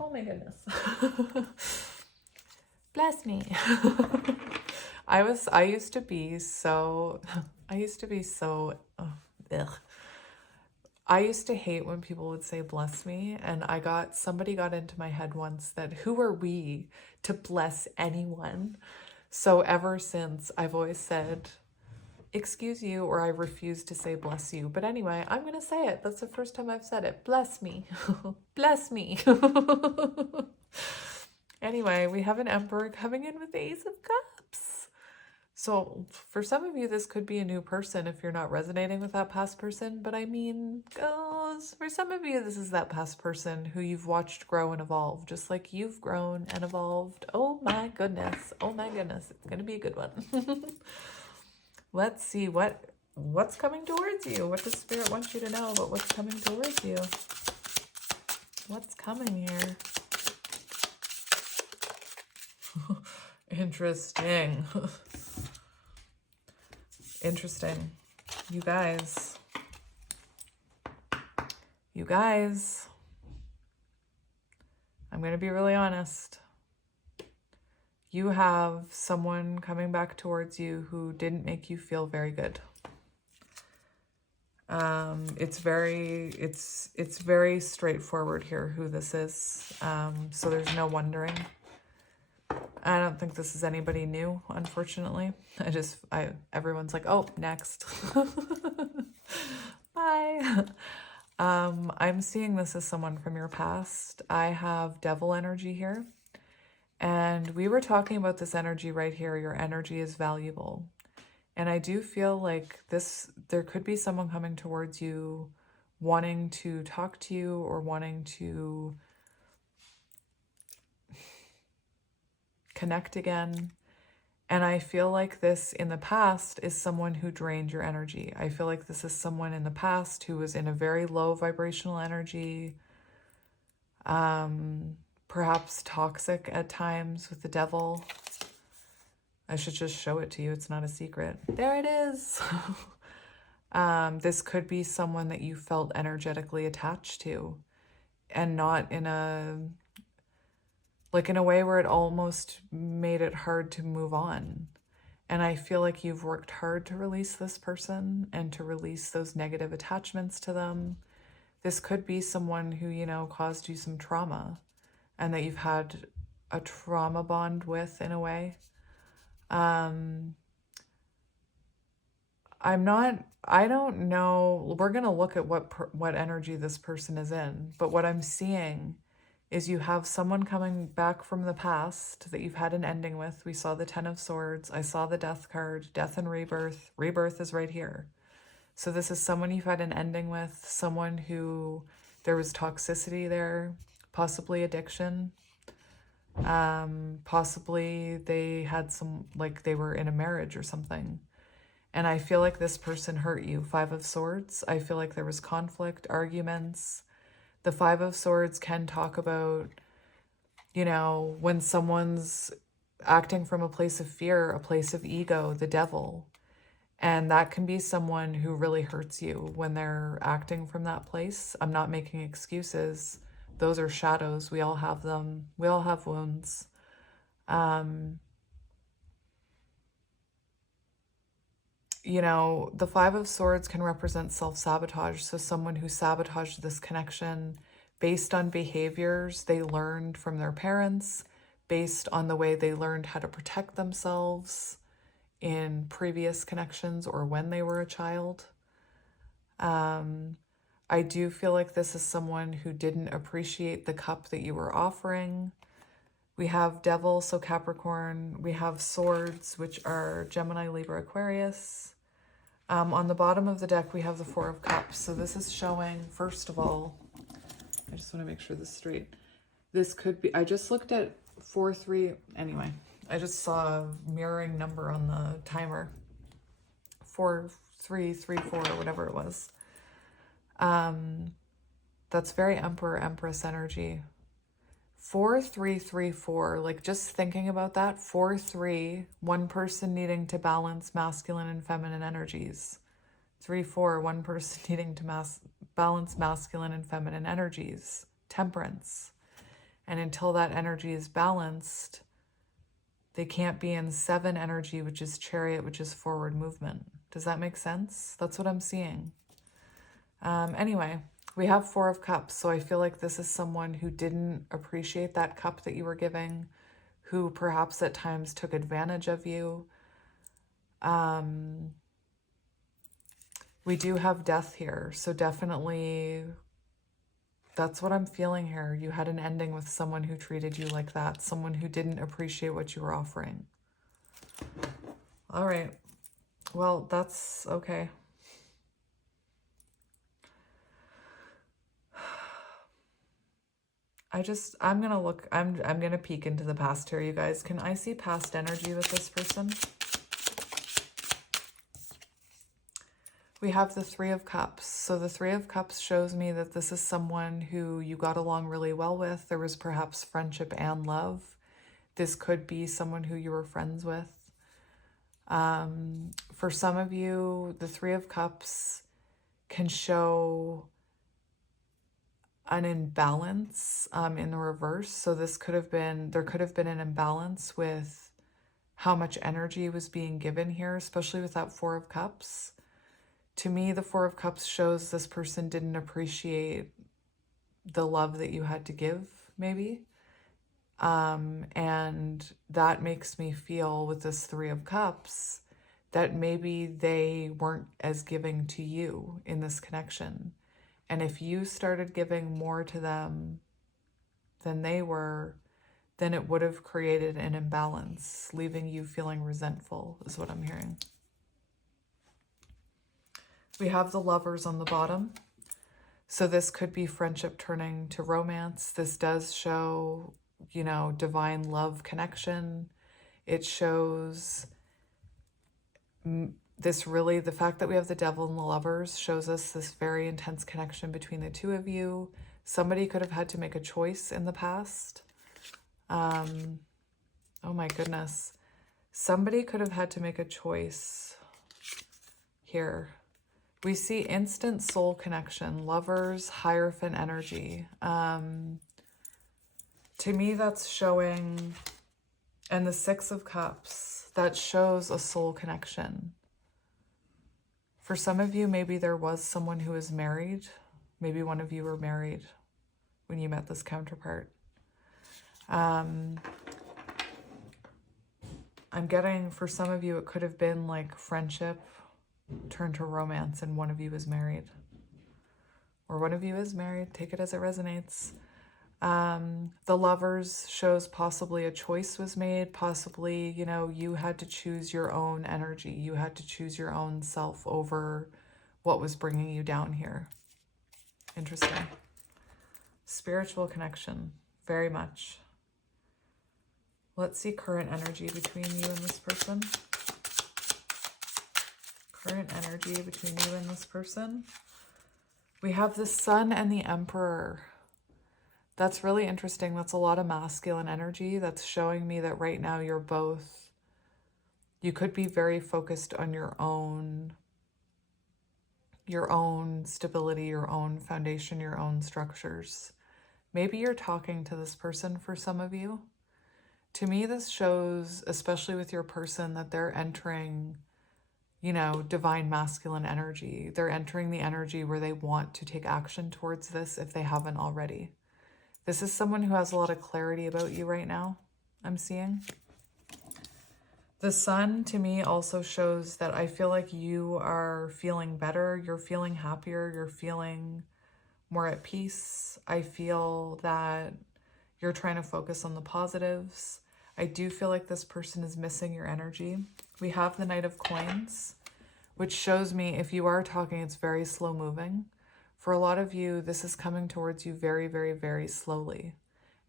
Oh my goodness. Bless me. I used to be so, ugh. I used to hate when people would say bless me, and somebody got into my head once that who are we to bless anyone? So ever since, I've always said excuse you, or I refuse to say bless you. But anyway, I'm going to say it. That's the first time I've said it. Bless me. Bless me. Anyway, we have an Emperor coming in with the Ace of Cups. So for some of you, this could be a new person if you're not resonating with that past person. But I mean, for some of you, this is that past person who you've watched grow and evolve, just like you've grown and evolved. Oh my goodness. Oh my goodness. It's going to be a good one. Let's see what's coming towards you. What does Spirit want you to know about what's coming towards you? What's coming here? Interesting. Interesting. You guys. I'm going to be really honest. You have someone coming back towards you who didn't make you feel very good. It's very straightforward here who this is. So there's no wondering. I don't think this is anybody new, unfortunately. Everyone's like, oh, next. Bye. I'm seeing this as someone from your past. I have devil energy here. And we were talking about this energy right here. Your energy is valuable. And I do feel like there could be someone coming towards you wanting to talk to you or wanting to connect again. And I feel like this in the past is someone who drained your energy. I feel like this is someone in the past who was in a very low vibrational energy, perhaps toxic at times with the devil. I should just show it to you. It's not a secret. There it is. This could be someone that you felt energetically attached to, and not in a way where it almost made it hard to move on. And I feel like you've worked hard to release this person and to release those negative attachments to them. This could be someone who, caused you some trauma and that you've had a trauma bond with in a way. I don't know. We're going to look at what energy this person is in, but what I'm seeing is you have someone coming back from the past that you've had an ending with. We saw the 10 of Swords. I saw the Death card, death and rebirth. Rebirth is right here. So this is someone you've had an ending with, someone who there was toxicity there, possibly addiction. Possibly they had they were in a marriage or something. And I feel like this person hurt you. 5 of Swords. I feel like there was conflict, arguments. The 5 of Swords can talk about, when someone's acting from a place of fear, a place of ego, the devil. And that can be someone who really hurts you when they're acting from that place. I'm not making excuses. Those are shadows. We all have them. We all have wounds. The 5 of Swords can represent self-sabotage. So someone who sabotaged this connection based on behaviors they learned from their parents, based on the way they learned how to protect themselves in previous connections or when they were a child. I do feel like this is someone who didn't appreciate the cup that you were offering. We have Devil, so Capricorn. We have Swords, which are Gemini, Libra, Aquarius. On the bottom of the deck, we have the 4 of Cups. So this is showing, first of all, I just want to make sure this is straight. This could be, I just looked at 4-3, anyway. I just saw a mirroring number on the timer. 4-3-3-4, or whatever it was. That's very Emperor, Empress energy. 4-3-3-4, like just thinking about that, 4-3, one person needing to balance masculine and feminine energies. 3-4, one person needing to balance masculine and feminine energies. Temperance. And until that energy is balanced, they can't be in 7 energy, which is Chariot, which is forward movement. Does that make sense? That's what I'm seeing. Anyway, we have Four of Cups. So I feel like this is someone who didn't appreciate that cup that you were giving, who perhaps at times took advantage of you. We do have death here. So definitely that's what I'm feeling here. You had an ending with someone who treated you like that, someone who didn't appreciate what you were offering. All right. Well, that's okay. I'm going to peek into the past here, you guys. Can I see past energy with this person? We have the Three of Cups. So the Three of Cups shows me that this is someone who you got along really well with. There was perhaps friendship and love. This could be someone who you were friends with. For some of you, the Three of Cups can show an imbalance in the reverse. So there could have been an imbalance with how much energy was being given here, especially with that Four of Cups. To me, the Four of Cups shows this person didn't appreciate the love that you had to give, maybe. And that makes me feel with this Three of Cups that maybe they weren't as giving to you in this connection. And if you started giving more to them than they were, then it would have created an imbalance, leaving you feeling resentful, is what I'm hearing. We have the Lovers on the bottom. So this could be friendship turning to romance. This does show, you know, divine love connection. It shows the fact that we have the Devil and the Lovers shows us this very intense connection between the two of you. Somebody could have had to make a choice in the past. Oh my goodness. Somebody could have had to make a choice here. We see instant soul connection, Lovers, Hierophant energy. To me, that's showing, and the Six of Cups, that shows a soul connection. For some of you, maybe there was someone who is married. Maybe one of you were married when you met this counterpart. I'm getting, for some of you, it could have been like friendship turned to romance and one of you is married. Or one of you is married. Take it as it resonates. The Lovers shows possibly a choice was made. Possibly, you know, you had to choose your own energy. You had to choose your own self over what was bringing you down here. Interesting. Spiritual connection. Very much. Let's see current energy between you and this person. Current energy between you and this person. We have the Sun and the Emperor. That's really interesting. That's a lot of masculine energy. That's showing me that right now you could be very focused on your own stability, your own foundation, your own structures. Maybe you're talking to this person for some of you. To me, this shows, especially with your person, that they're entering, you know, divine masculine energy. They're entering the energy where they want to take action towards this if they haven't already. This is someone who has a lot of clarity about you right now, I'm seeing. The Sun, to me, also shows that I feel like you are feeling better. You're feeling happier. You're feeling more at peace. I feel that you're trying to focus on the positives. I do feel like this person is missing your energy. We have the Knight of Coins, which shows me if you are talking, it's very slow moving. For a lot of you, this is coming towards you very, very, very slowly.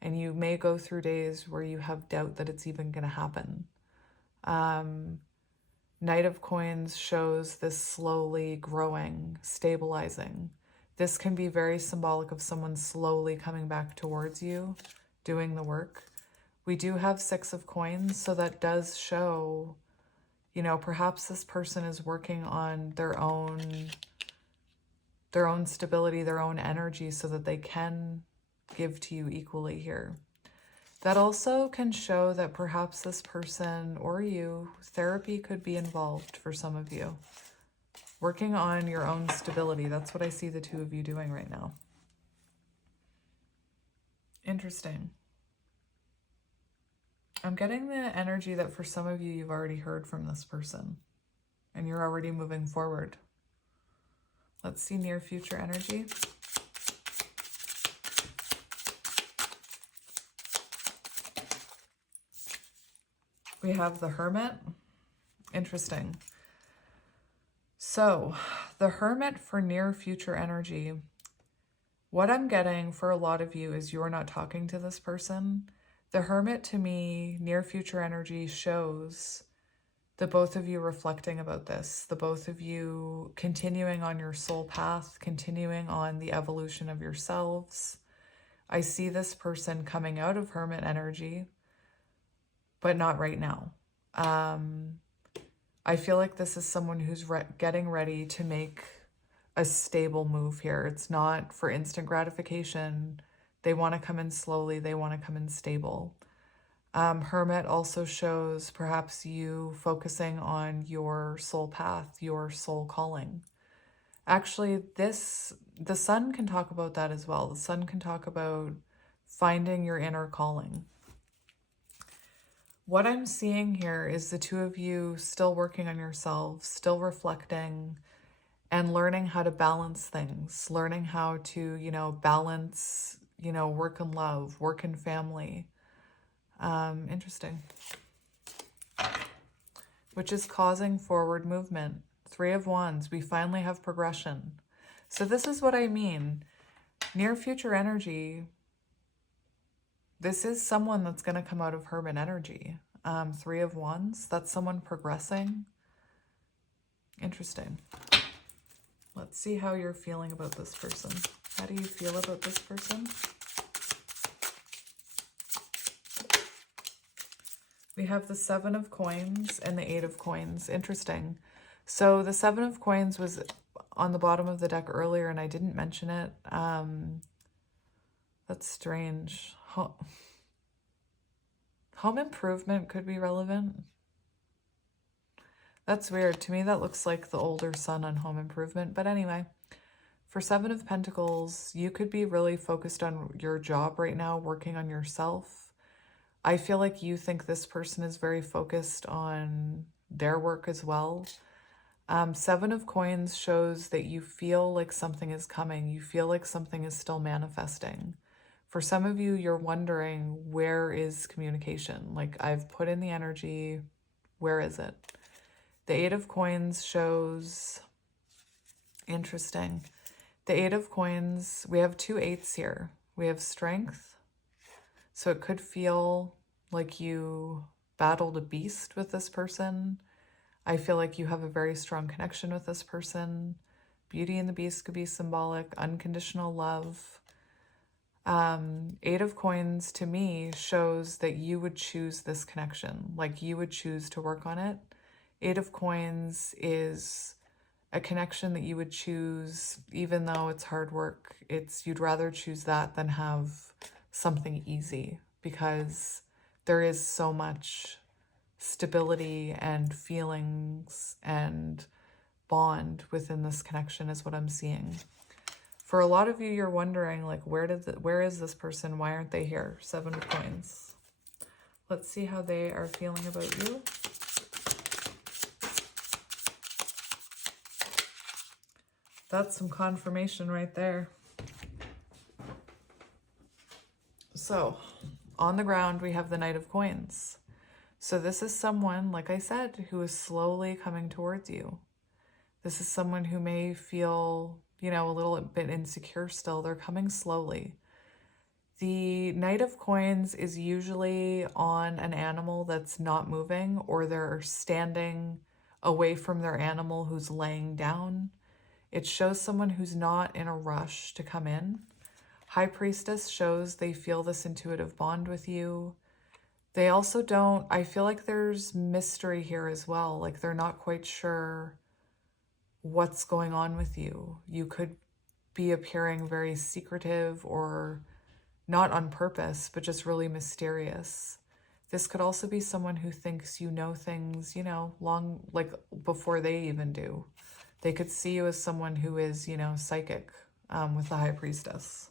And you may go through days where you have doubt that it's even going to happen. Knight of Coins shows this slowly growing, stabilizing. This can be very symbolic of someone slowly coming back towards you, doing the work. We do have Six of Coins, so that does show, you know, perhaps this person is working on their own stability, their own energy, so that they can give to you equally here. That also can show that perhaps this person or you, therapy could be involved for some of you. Working on your own stability. That's what I see the two of you doing right now. Interesting. I'm getting the energy that for some of you, you've already heard from this person and you're already moving forward. Let's see near future energy. We have the Hermit. Interesting. So the Hermit for near future energy, what I'm getting for a lot of you is you're not talking to this person. The Hermit to me, near future energy shows the both of you reflecting about this, the both of you continuing on your soul path, continuing on the evolution of yourselves. I see this person coming out of Hermit energy, but not right now. I feel like this is someone who's getting ready to make a stable move here. It's not for instant gratification. They want to come in slowly. They want to come in stable. Hermit also shows perhaps you focusing on your soul path, your soul calling. Actually, the Sun can talk about that as well. The Sun can talk about finding your inner calling. What I'm seeing here is the two of you still working on yourselves, still reflecting and learning how to balance things, learning how to, balance, work and love, work and family. Interesting. Which is causing forward movement. 3 of Wands, we finally have progression. So this is what I mean. Near future energy, this is someone that's going to come out of Hermit energy. 3 of Wands, that's someone progressing. Interesting. Let's see how you're feeling about this person. How do you feel about this person? We have the 7 of Coins and the 8 of Coins. Interesting. So the 7 of Coins was on the bottom of the deck earlier and I didn't mention it. That's strange. Home improvement could be relevant. That's weird. To me, that looks like the older son on home improvement. But anyway, for 7 of Pentacles, you could be really focused on your job right now, working on yourself. I feel like you think this person is very focused on their work as well. 7 of Coins shows that you feel like something is coming. You feel like something is still manifesting. For some of you, you're wondering, where is communication? Like, I've put in the energy, where is it? The 8 of Coins shows, interesting. The 8 of Coins, we have 2 8s here. We have strength. So it could feel like you battled a beast with this person. I feel like you have a very strong connection with this person. Beauty and the Beast could be symbolic. Unconditional love. 8 of Coins to me shows that you would choose this connection. Like you would choose to work on it. 8 of Coins is a connection that you would choose, even though it's hard work. You'd rather choose that than have something easy, because there is so much stability and feelings and bond within this connection is what I'm seeing. For a lot of you, you're wondering, like, where is this person? Why aren't they here? 7 of Coins. Let's see how they are feeling about you. That's some confirmation right there. So, on the ground, we have the Knight of Coins. So this is someone, like I said, who is slowly coming towards you. This is someone who may feel, a little bit insecure still. They're coming slowly. The Knight of Coins is usually on an animal that's not moving, or they're standing away from their animal who's laying down. It shows someone who's not in a rush to come in. High Priestess shows they feel this intuitive bond with you. They also don't, I feel like there's mystery here as well. Like they're not quite sure what's going on with you. You could be appearing very secretive, or not on purpose, but just really mysterious. This could also be someone who thinks you know things, long, like before they even do. They could see you as someone who is, you know, psychic, with the High Priestess.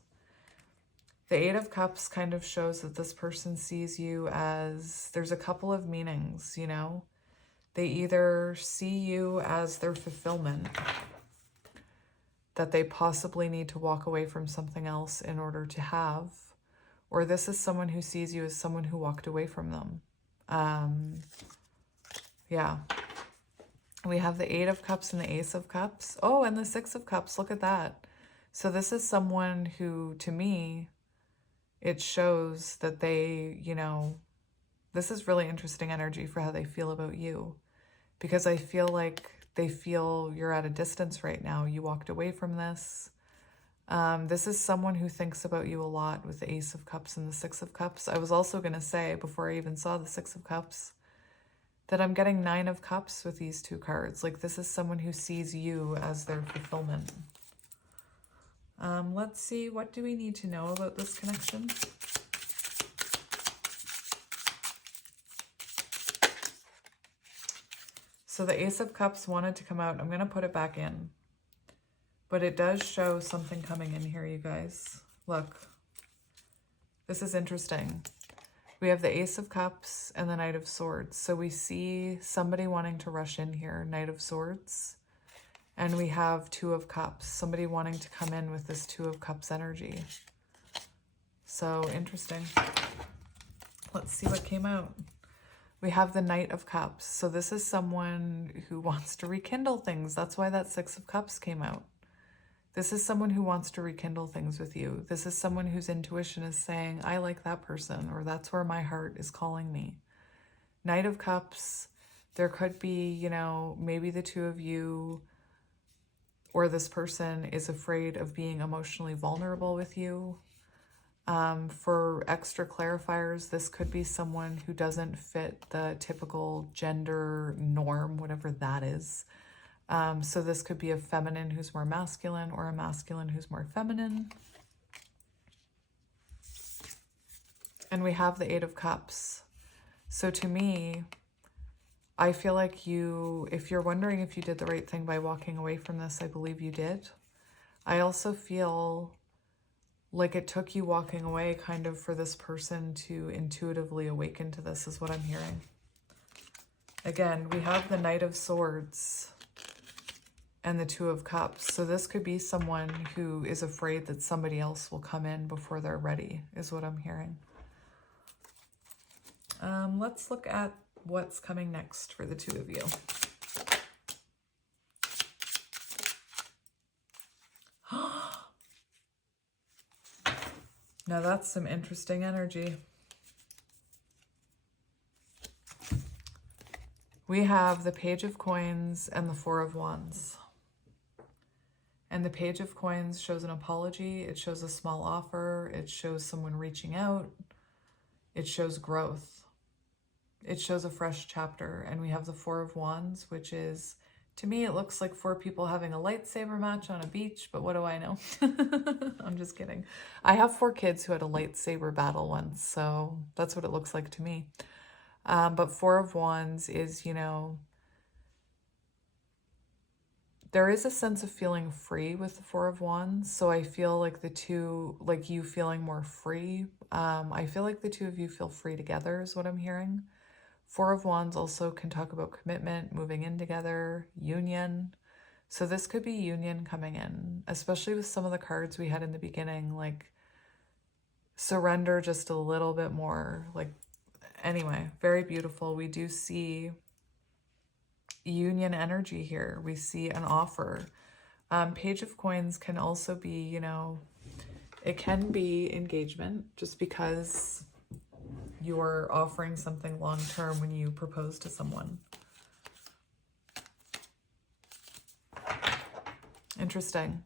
The Eight of Cups kind of shows that this person sees you as, there's a couple of meanings, you know. They either see you as their fulfillment, that they possibly need to walk away from something else in order to have, or this is someone who sees you as someone who walked away from them. Yeah. We have the Eight of Cups and the Ace of Cups. Oh, and the Six of Cups. Look at that. So this is someone who, to me, it shows that they, you know, this is really interesting energy for how they feel about you. Because I feel like they feel you're at a distance right now. You walked away from this. This is someone who thinks about you a lot with the Ace of Cups and the Six of Cups. I was also going to say, before I even saw the Six of Cups, that I'm getting Nine of Cups with these two cards. Like, this is someone who sees you as their fulfillment. Let's see, what do we need to know about this connection? So the Ace of Cups wanted to come out. I'm going to put it back in. But it does show something coming in here, you guys. Look. This is interesting. We have the Ace of Cups and the Knight of Swords. So we see somebody wanting to rush in here, Knight of Swords. And we have Two of Cups, somebody wanting to come in with this Two of Cups energy. So interesting. Let's see what came out. We have the Knight of Cups. So this is someone who wants to rekindle things. That's why that Six of Cups came out. This is someone who wants to rekindle things with you. This is someone whose intuition is saying, I like that person, or that's where my heart is calling me. Knight of Cups, there could be, you know, maybe the two of you or this person is afraid of being emotionally vulnerable with you. For extra clarifiers, this could be someone who doesn't fit the typical gender norm, whatever that is. So this could be a feminine who's more masculine or a masculine who's more feminine. And we have the Eight of Cups. So to me, I feel like you, if you're wondering if you did the right thing by walking away from this, I believe you did. I also feel like it took you walking away kind of for this person to intuitively awaken to this, is what I'm hearing. Again, we have the Knight of Swords and the Two of Cups. So this could be someone who is afraid that somebody else will come in before they're ready, is what I'm hearing. Let's look at what's coming next for the two of you. Now that's some interesting energy. We have the Page of Coins and the Four of Wands. And the Page of Coins shows an apology. It shows a small offer. It shows someone reaching out. It shows growth. It shows a fresh chapter. And we have the Four of Wands, which is, to me, it looks like four people having a lightsaber match on a beach, but what do I know? I'm just kidding. I have 4 kids who had a lightsaber battle once, so that's what it looks like to me. But Four of Wands is, you know, there is a sense of feeling free with the Four of Wands. So I feel like the two, like you feeling more free. I feel like the two of you feel free together is what I'm hearing. Four of Wands also can talk about commitment, moving in together, union. So this could be union coming in, especially with some of the cards we had in the beginning, like surrender just a little bit more. Like, anyway, very beautiful. We do see union energy here. We see an offer. Page of Coins can also be, you know, it can be engagement just because you're offering something long-term when you propose to someone. Interesting.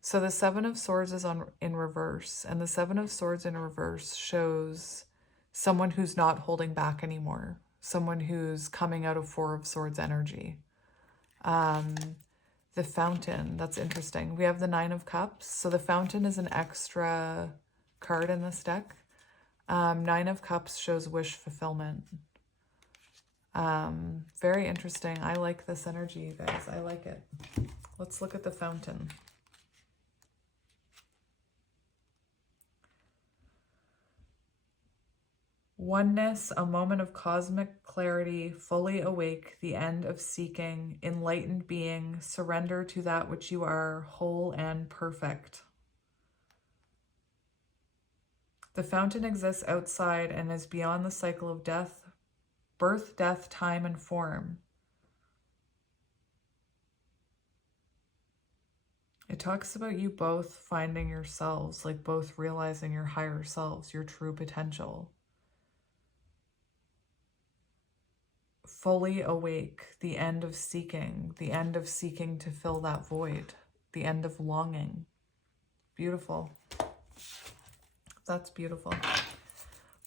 So the Seven of Swords is in reverse, and the Seven of Swords in reverse shows someone who's not holding back anymore, someone who's coming out of Four of Swords energy. The Fountain, that's interesting. We have the Nine of Cups. So the Fountain is an extra card in this deck. Nine of Cups shows wish fulfillment. Very interesting. I like this energy, you guys. I like it. Let's look at the fountain. Oneness, a moment of cosmic clarity, fully awake, the end of seeking, enlightened being, surrender to that which you are, whole and perfect. The fountain exists outside and is beyond the cycle of death, birth, death, time, and form. It talks about you both finding yourselves, like both realizing your higher selves, your true potential. Fully awake, the end of seeking to fill that void, the end of longing. Beautiful. That's beautiful.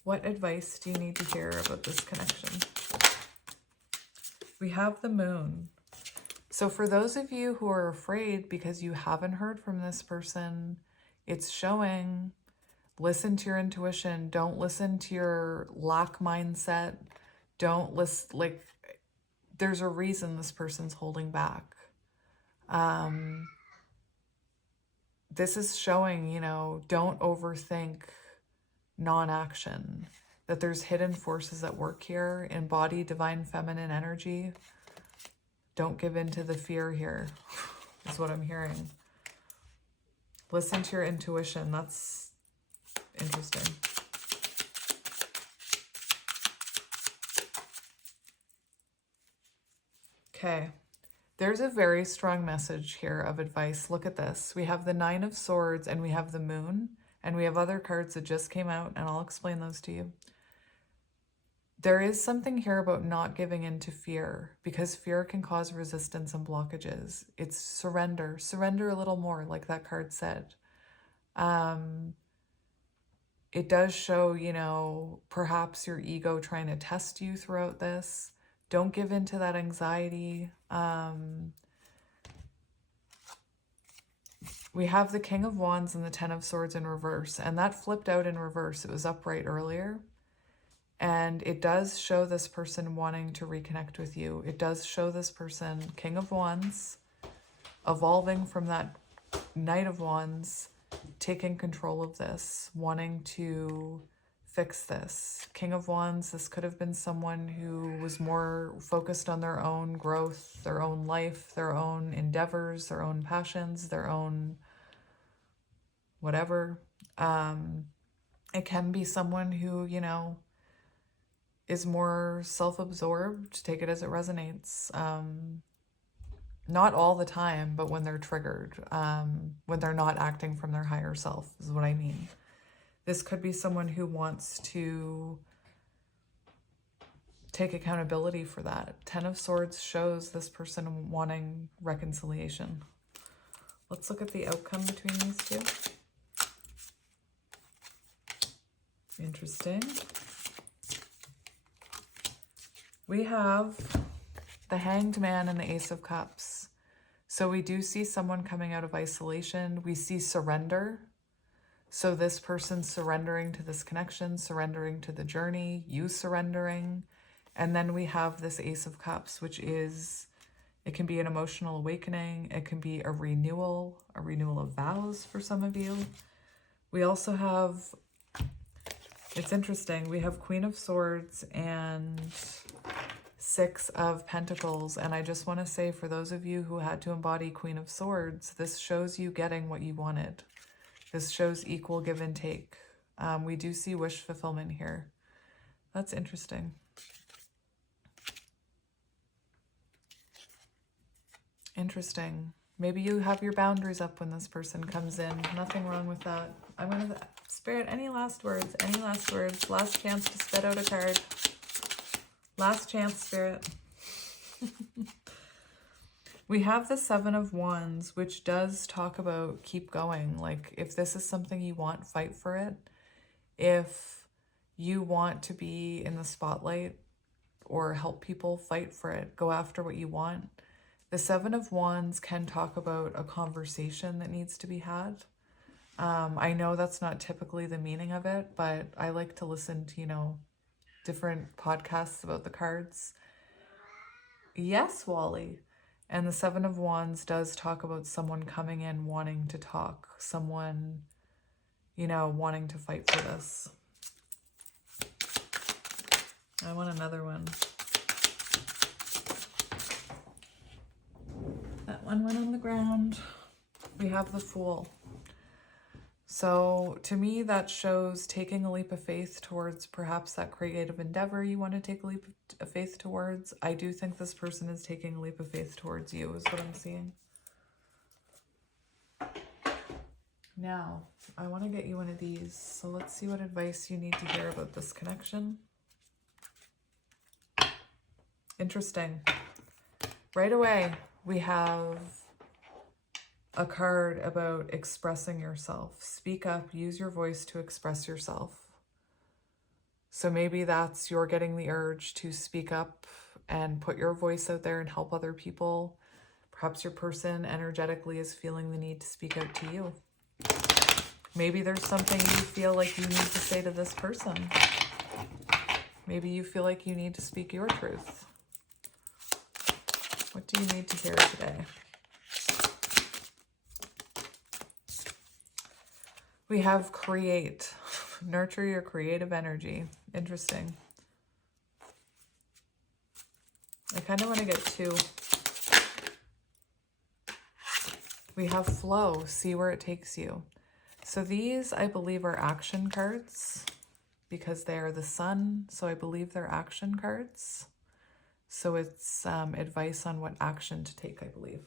What advice do you need to hear about this connection? We have the moon. So for those of you who are afraid because you haven't heard from this person, it's showing, listen to your intuition. Don't listen to your lack mindset. Don't listen, like, there's a reason this person's holding back. This is showing, you know, don't overthink non-action, that there's hidden forces at work here. Embody divine feminine energy. Don't give in to the fear here, is what I'm hearing. Listen to your intuition. That's interesting. Okay. There's a very strong message here of advice. Look at this. We have the Nine of Swords and we have the Moon, and we have other cards that just came out, and I'll explain those to you. There is something here about not giving in to fear, because fear can cause resistance and blockages. It's surrender. Surrender a little more, like that card said. It does show, you know, perhaps your ego trying to test you throughout this. Don't give in to that anxiety. We have the King of Wands and the Ten of Swords in reverse, and that flipped out in reverse. It was upright earlier. And it does show this person wanting to reconnect with you. It does show this person, King of Wands, evolving from that Knight of Wands, taking control of this, wanting to fix this. King of Wands, this could have been someone who was more focused on their own growth, their own life, their own endeavors, their own passions, their own whatever. It can be someone who, you know, is more self-absorbed. Take it as it resonates. Not all the time, but when they're triggered, when they're not acting from their higher self, is what I mean. This could be someone who wants to take accountability for that. Ten of Swords shows this person wanting reconciliation. Let's look at the outcome between these two. Interesting. We have the Hanged Man and the Ace of Cups. So we do see someone coming out of isolation. We see surrender. So this person surrendering to this connection, surrendering to the journey, you surrendering. And then we have this Ace of Cups, which is, it can be an emotional awakening. It can be a renewal of vows for some of you. We also have, it's interesting, we have Queen of Swords and Six of Pentacles. And I just want to say, for those of you who had to embody Queen of Swords, this shows you getting what you wanted. This shows equal give and take. We do see wish fulfillment here. That's interesting. Interesting. Maybe you have your boundaries up when this person comes in. Nothing wrong with that. I'm going to, Spirit, any last words? Any last words? Last chance to spit out a card. Last chance, Spirit. We have the Seven of Wands, which does talk about keep going. Like, if this is something you want, fight for it. If you want to be in the spotlight or help people, fight for it. Go after what you want. The Seven of Wands can talk about a conversation that needs to be had. I know that's not typically the meaning of it, but I like to listen to, you know, different podcasts about the cards. Yes, Wally. And the Seven of Wands does talk about someone coming in wanting to talk, someone, you know, wanting to fight for this. I want another one. That one went on the ground. We have the Fool. So to me, that shows taking a leap of faith towards perhaps that creative endeavor you want to take a leap of faith towards. I do think this person is taking a leap of faith towards you, is what I'm seeing. Now, I want to get you one of these. So let's see what advice you need to hear about this connection. Interesting. Right away, we have a card about expressing yourself. Speak up, use your voice to express yourself. So maybe that's you're getting the urge to speak up and put your voice out there and help other people. Perhaps your person energetically is feeling the need to speak out to you. Maybe there's something you feel like you need to say to this person. Maybe you feel like you need to speak your truth. What do you need to hear today? We have create. Nurture your creative energy. Interesting. I kind of want to get two. We have flow. See where it takes you. So these, I believe, are action cards because they are the sun. So I believe they're action cards. So it's advice on what action to take, I believe.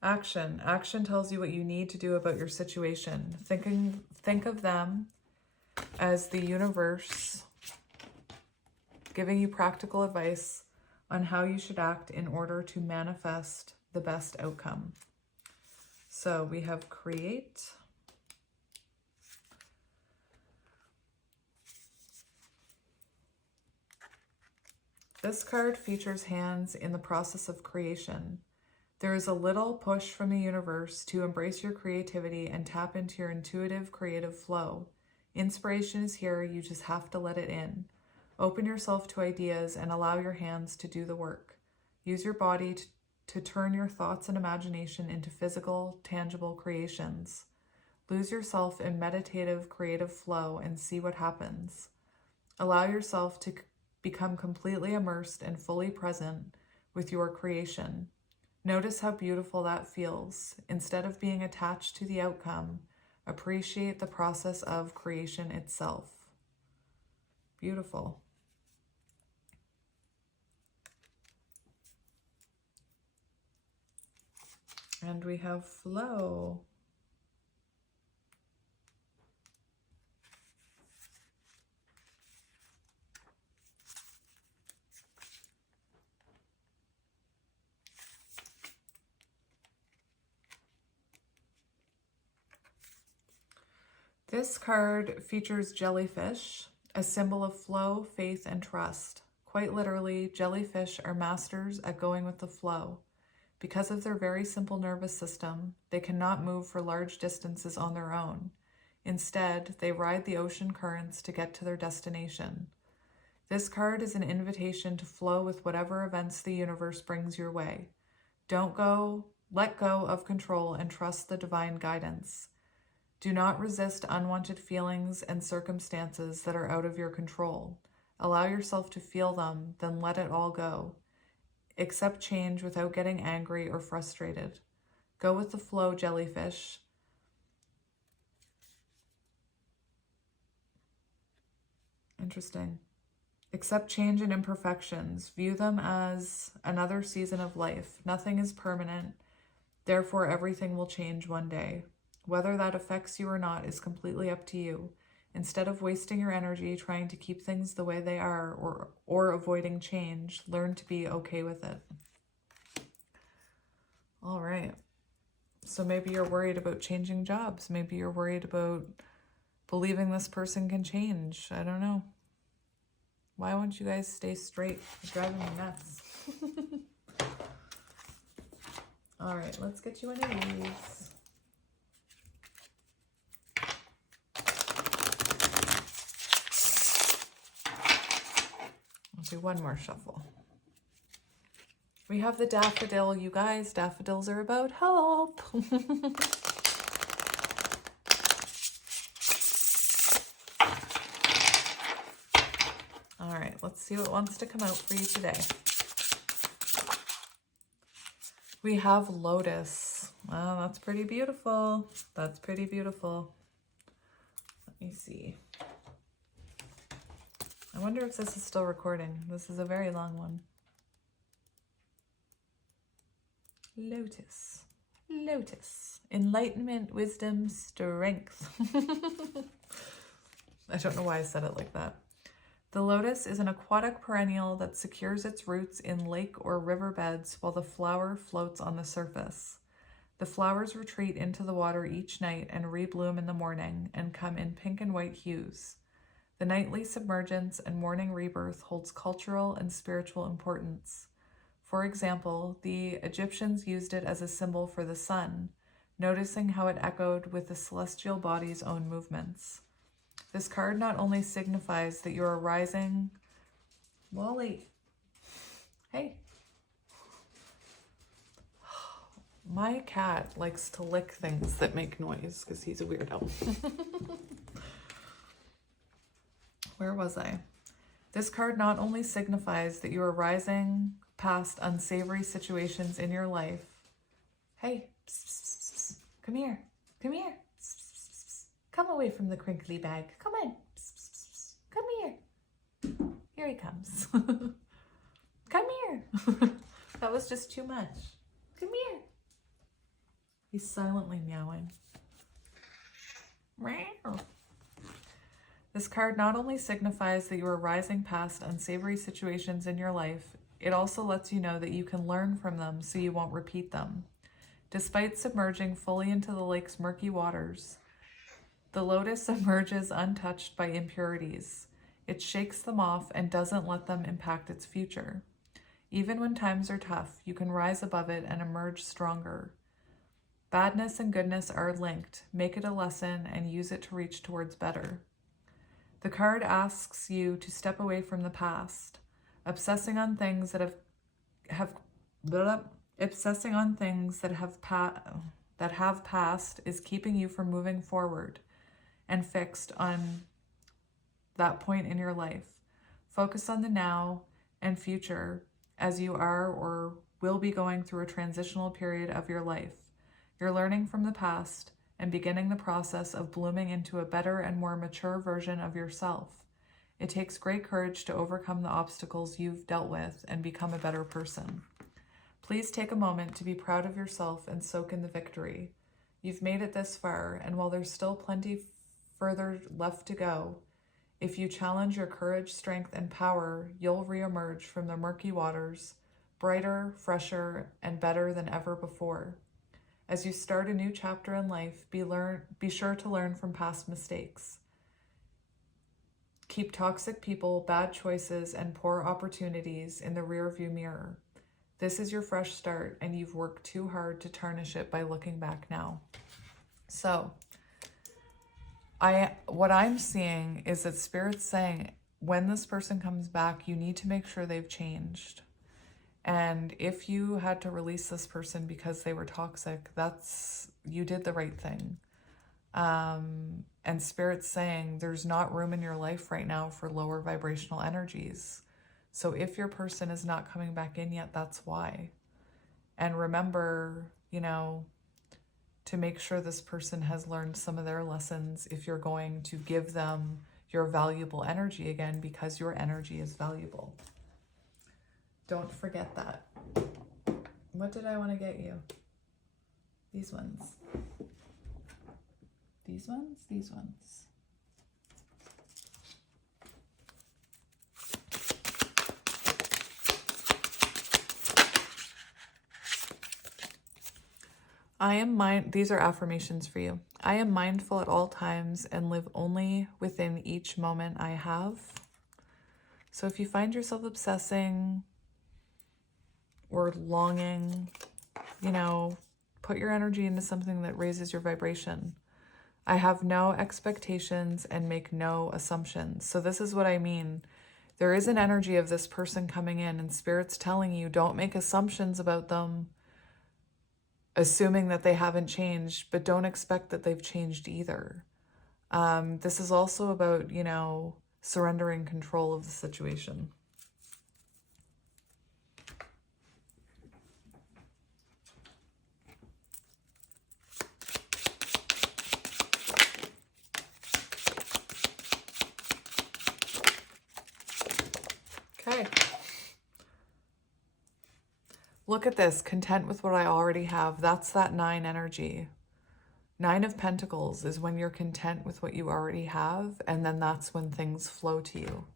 Action. Action tells you what you need to do about your situation. Think of them as the universe giving you practical advice on how you should act in order to manifest the best outcome. So we have create. This card features hands in the process of creation. There is a little push from the universe to embrace your creativity and tap into your intuitive, creative flow. Inspiration is here, you just have to let it in. Open yourself to ideas and allow your hands to do the work. Use your body to turn your thoughts and imagination into physical, tangible creations. Lose yourself in meditative, creative flow and see what happens. Allow yourself to become completely immersed and fully present with your creation. Notice how beautiful that feels. Instead of being attached to the outcome, appreciate the process of creation itself. Beautiful. And we have flow. This card features jellyfish, a symbol of flow, faith, and trust. Quite literally, jellyfish are masters at going with the flow. Because of their very simple nervous system, they cannot move for large distances on their own. Instead, they ride the ocean currents to get to their destination. This card is an invitation to flow with whatever events the universe brings your way. Let go of control and trust the divine guidance. Do not resist unwanted feelings and circumstances that are out of your control. Allow yourself to feel them, then let it all go. Accept change without getting angry or frustrated. Go with the flow, jellyfish. Interesting. Accept change and imperfections. View them as another season of life. Nothing is permanent. Therefore, everything will change one day. Whether that affects you or not is completely up to you. Instead of wasting your energy trying to keep things the way they are or avoiding change, learn to be okay with it. All right. So maybe you're worried about changing jobs. Maybe you're worried about believing this person can change. I don't know. Why won't you guys stay straight? It's driving me nuts. All right, let's get you one of these. do one more shuffle. We have the daffodil, you guys. Daffodils are about hope. All right, let's see what wants to come out for you today. We have Lotus. Oh, that's pretty beautiful. That's pretty beautiful. Let me see. I wonder if this is still recording. This is a very long one. Lotus. Lotus. Enlightenment, wisdom, strength. I don't know why I said it like that. The lotus is an aquatic perennial that secures its roots in lake or river beds while the flower floats on the surface. The flowers retreat into the water each night and rebloom in the morning and come in pink and white hues. The nightly submergence and morning rebirth holds cultural and spiritual importance. For example, the Egyptians used it as a symbol for the sun, noticing how it echoed with the celestial body's own movements. This card not only signifies that you are rising... Wally. Hey. My cat likes to lick things that make noise because he's a weirdo. Where was I? This card not only signifies that you are rising past unsavory situations in your life. Hey, psst, psst, psst, psst. Come here. Come here. Come away from the crinkly bag. Come in. Psst, psst, psst. Come here. Here he comes. Come here. That was just too much. Come here. He's silently meowing. Meow. This card not only signifies that you are rising past unsavory situations in your life, it also lets you know that you can learn from them so you won't repeat them. Despite submerging fully into the lake's murky waters, the lotus emerges untouched by impurities. It shakes them off and doesn't let them impact its future. Even when times are tough, you can rise above it and emerge stronger. Badness and goodness are linked. Make it a lesson and use it to reach towards better. The card asks you to step away from the past. Obsessing on things that have passed is keeping you from moving forward and fixed on that point in your life. Focus on the now and future as you are or will be going through a transitional period of your life. You're learning from the past and beginning the process of blooming into a better and more mature version of yourself. It takes great courage to overcome the obstacles you've dealt with and become a better person. Please take a moment to be proud of yourself and soak in the victory. You've made it this far, and while there's still plenty further left to go, if you challenge your courage, strength, and power, you'll reemerge from the murky waters, brighter, fresher, and better than ever before. As you start a new chapter in life, be sure to learn from past mistakes. Keep toxic people, bad choices, and poor opportunities in the rearview mirror. This is your fresh start, and you've worked too hard to tarnish it by looking back now. So, what I'm seeing is that Spirit's saying, when this person comes back, you need to make sure they've changed. And if you had to release this person because they were toxic, you did the right thing. And Spirit's saying there's not room in your life right now for lower vibrational energies. So if your person is not coming back in yet, that's why. And remember, to make sure this person has learned some of their lessons if you're going to give them your valuable energy again, because your energy is valuable. Don't forget that. What did I want to get you? These ones. These ones? These ones. These are affirmations for you. I am mindful at all times and live only within each moment I have. So if you find yourself obsessing or longing, put your energy into something that raises your vibration. I have no expectations and make no assumptions. So this is what I mean. There is an energy of this person coming in, and Spirit's telling you, don't make assumptions about them, assuming that they haven't changed, but don't expect that they've changed either. This is also about, you know, surrendering control of the situation. Okay. Look at this, content with what I already have. That's that 9 energy. 9 of Pentacles is when you're content with what you already have, and then that's when things flow to you.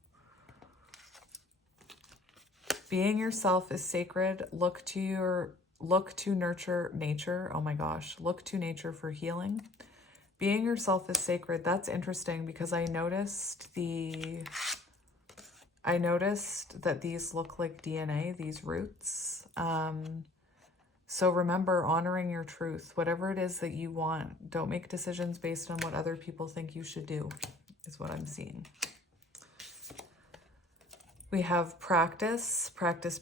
Being yourself is sacred. Look to nurture nature. Oh my gosh, look to nature for healing. Being yourself is sacred. That's interesting because I noticed that these look like DNA, these roots. So remember, honoring your truth, whatever it is that you want. Don't make decisions based on what other people think you should do, is what I'm seeing. We have practice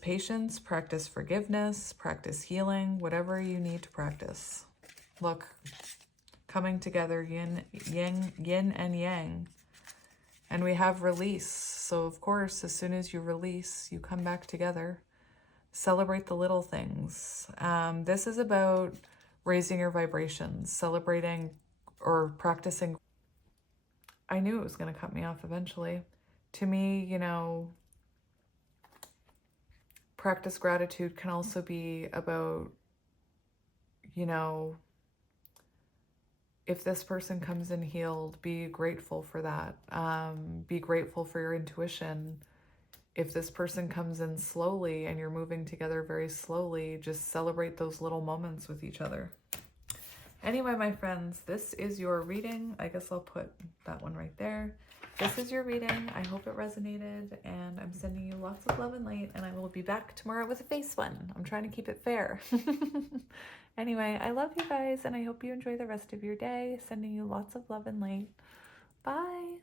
patience, practice forgiveness, practice healing, whatever you need to practice. Look, coming together, yin and yang. And we have release. So of course, as soon as you release, you come back together. Celebrate the little things. This is about raising your vibrations, celebrating or practicing. I knew it was going to cut me off eventually. To me, you know, practice gratitude can also be about, you know, if this person comes in healed, be grateful for that. Be grateful for your intuition. If this person comes in slowly and you're moving together very slowly, just celebrate those little moments with each other. Anyway, my friends, this is your reading. I guess I'll put that one right there. This is your reading. I hope it resonated, and I'm sending you lots of love and light, and I will be back tomorrow with a face one. I'm trying to keep it fair. Anyway, I love you guys, and I hope you enjoy the rest of your day. Sending you lots of love and light. Bye.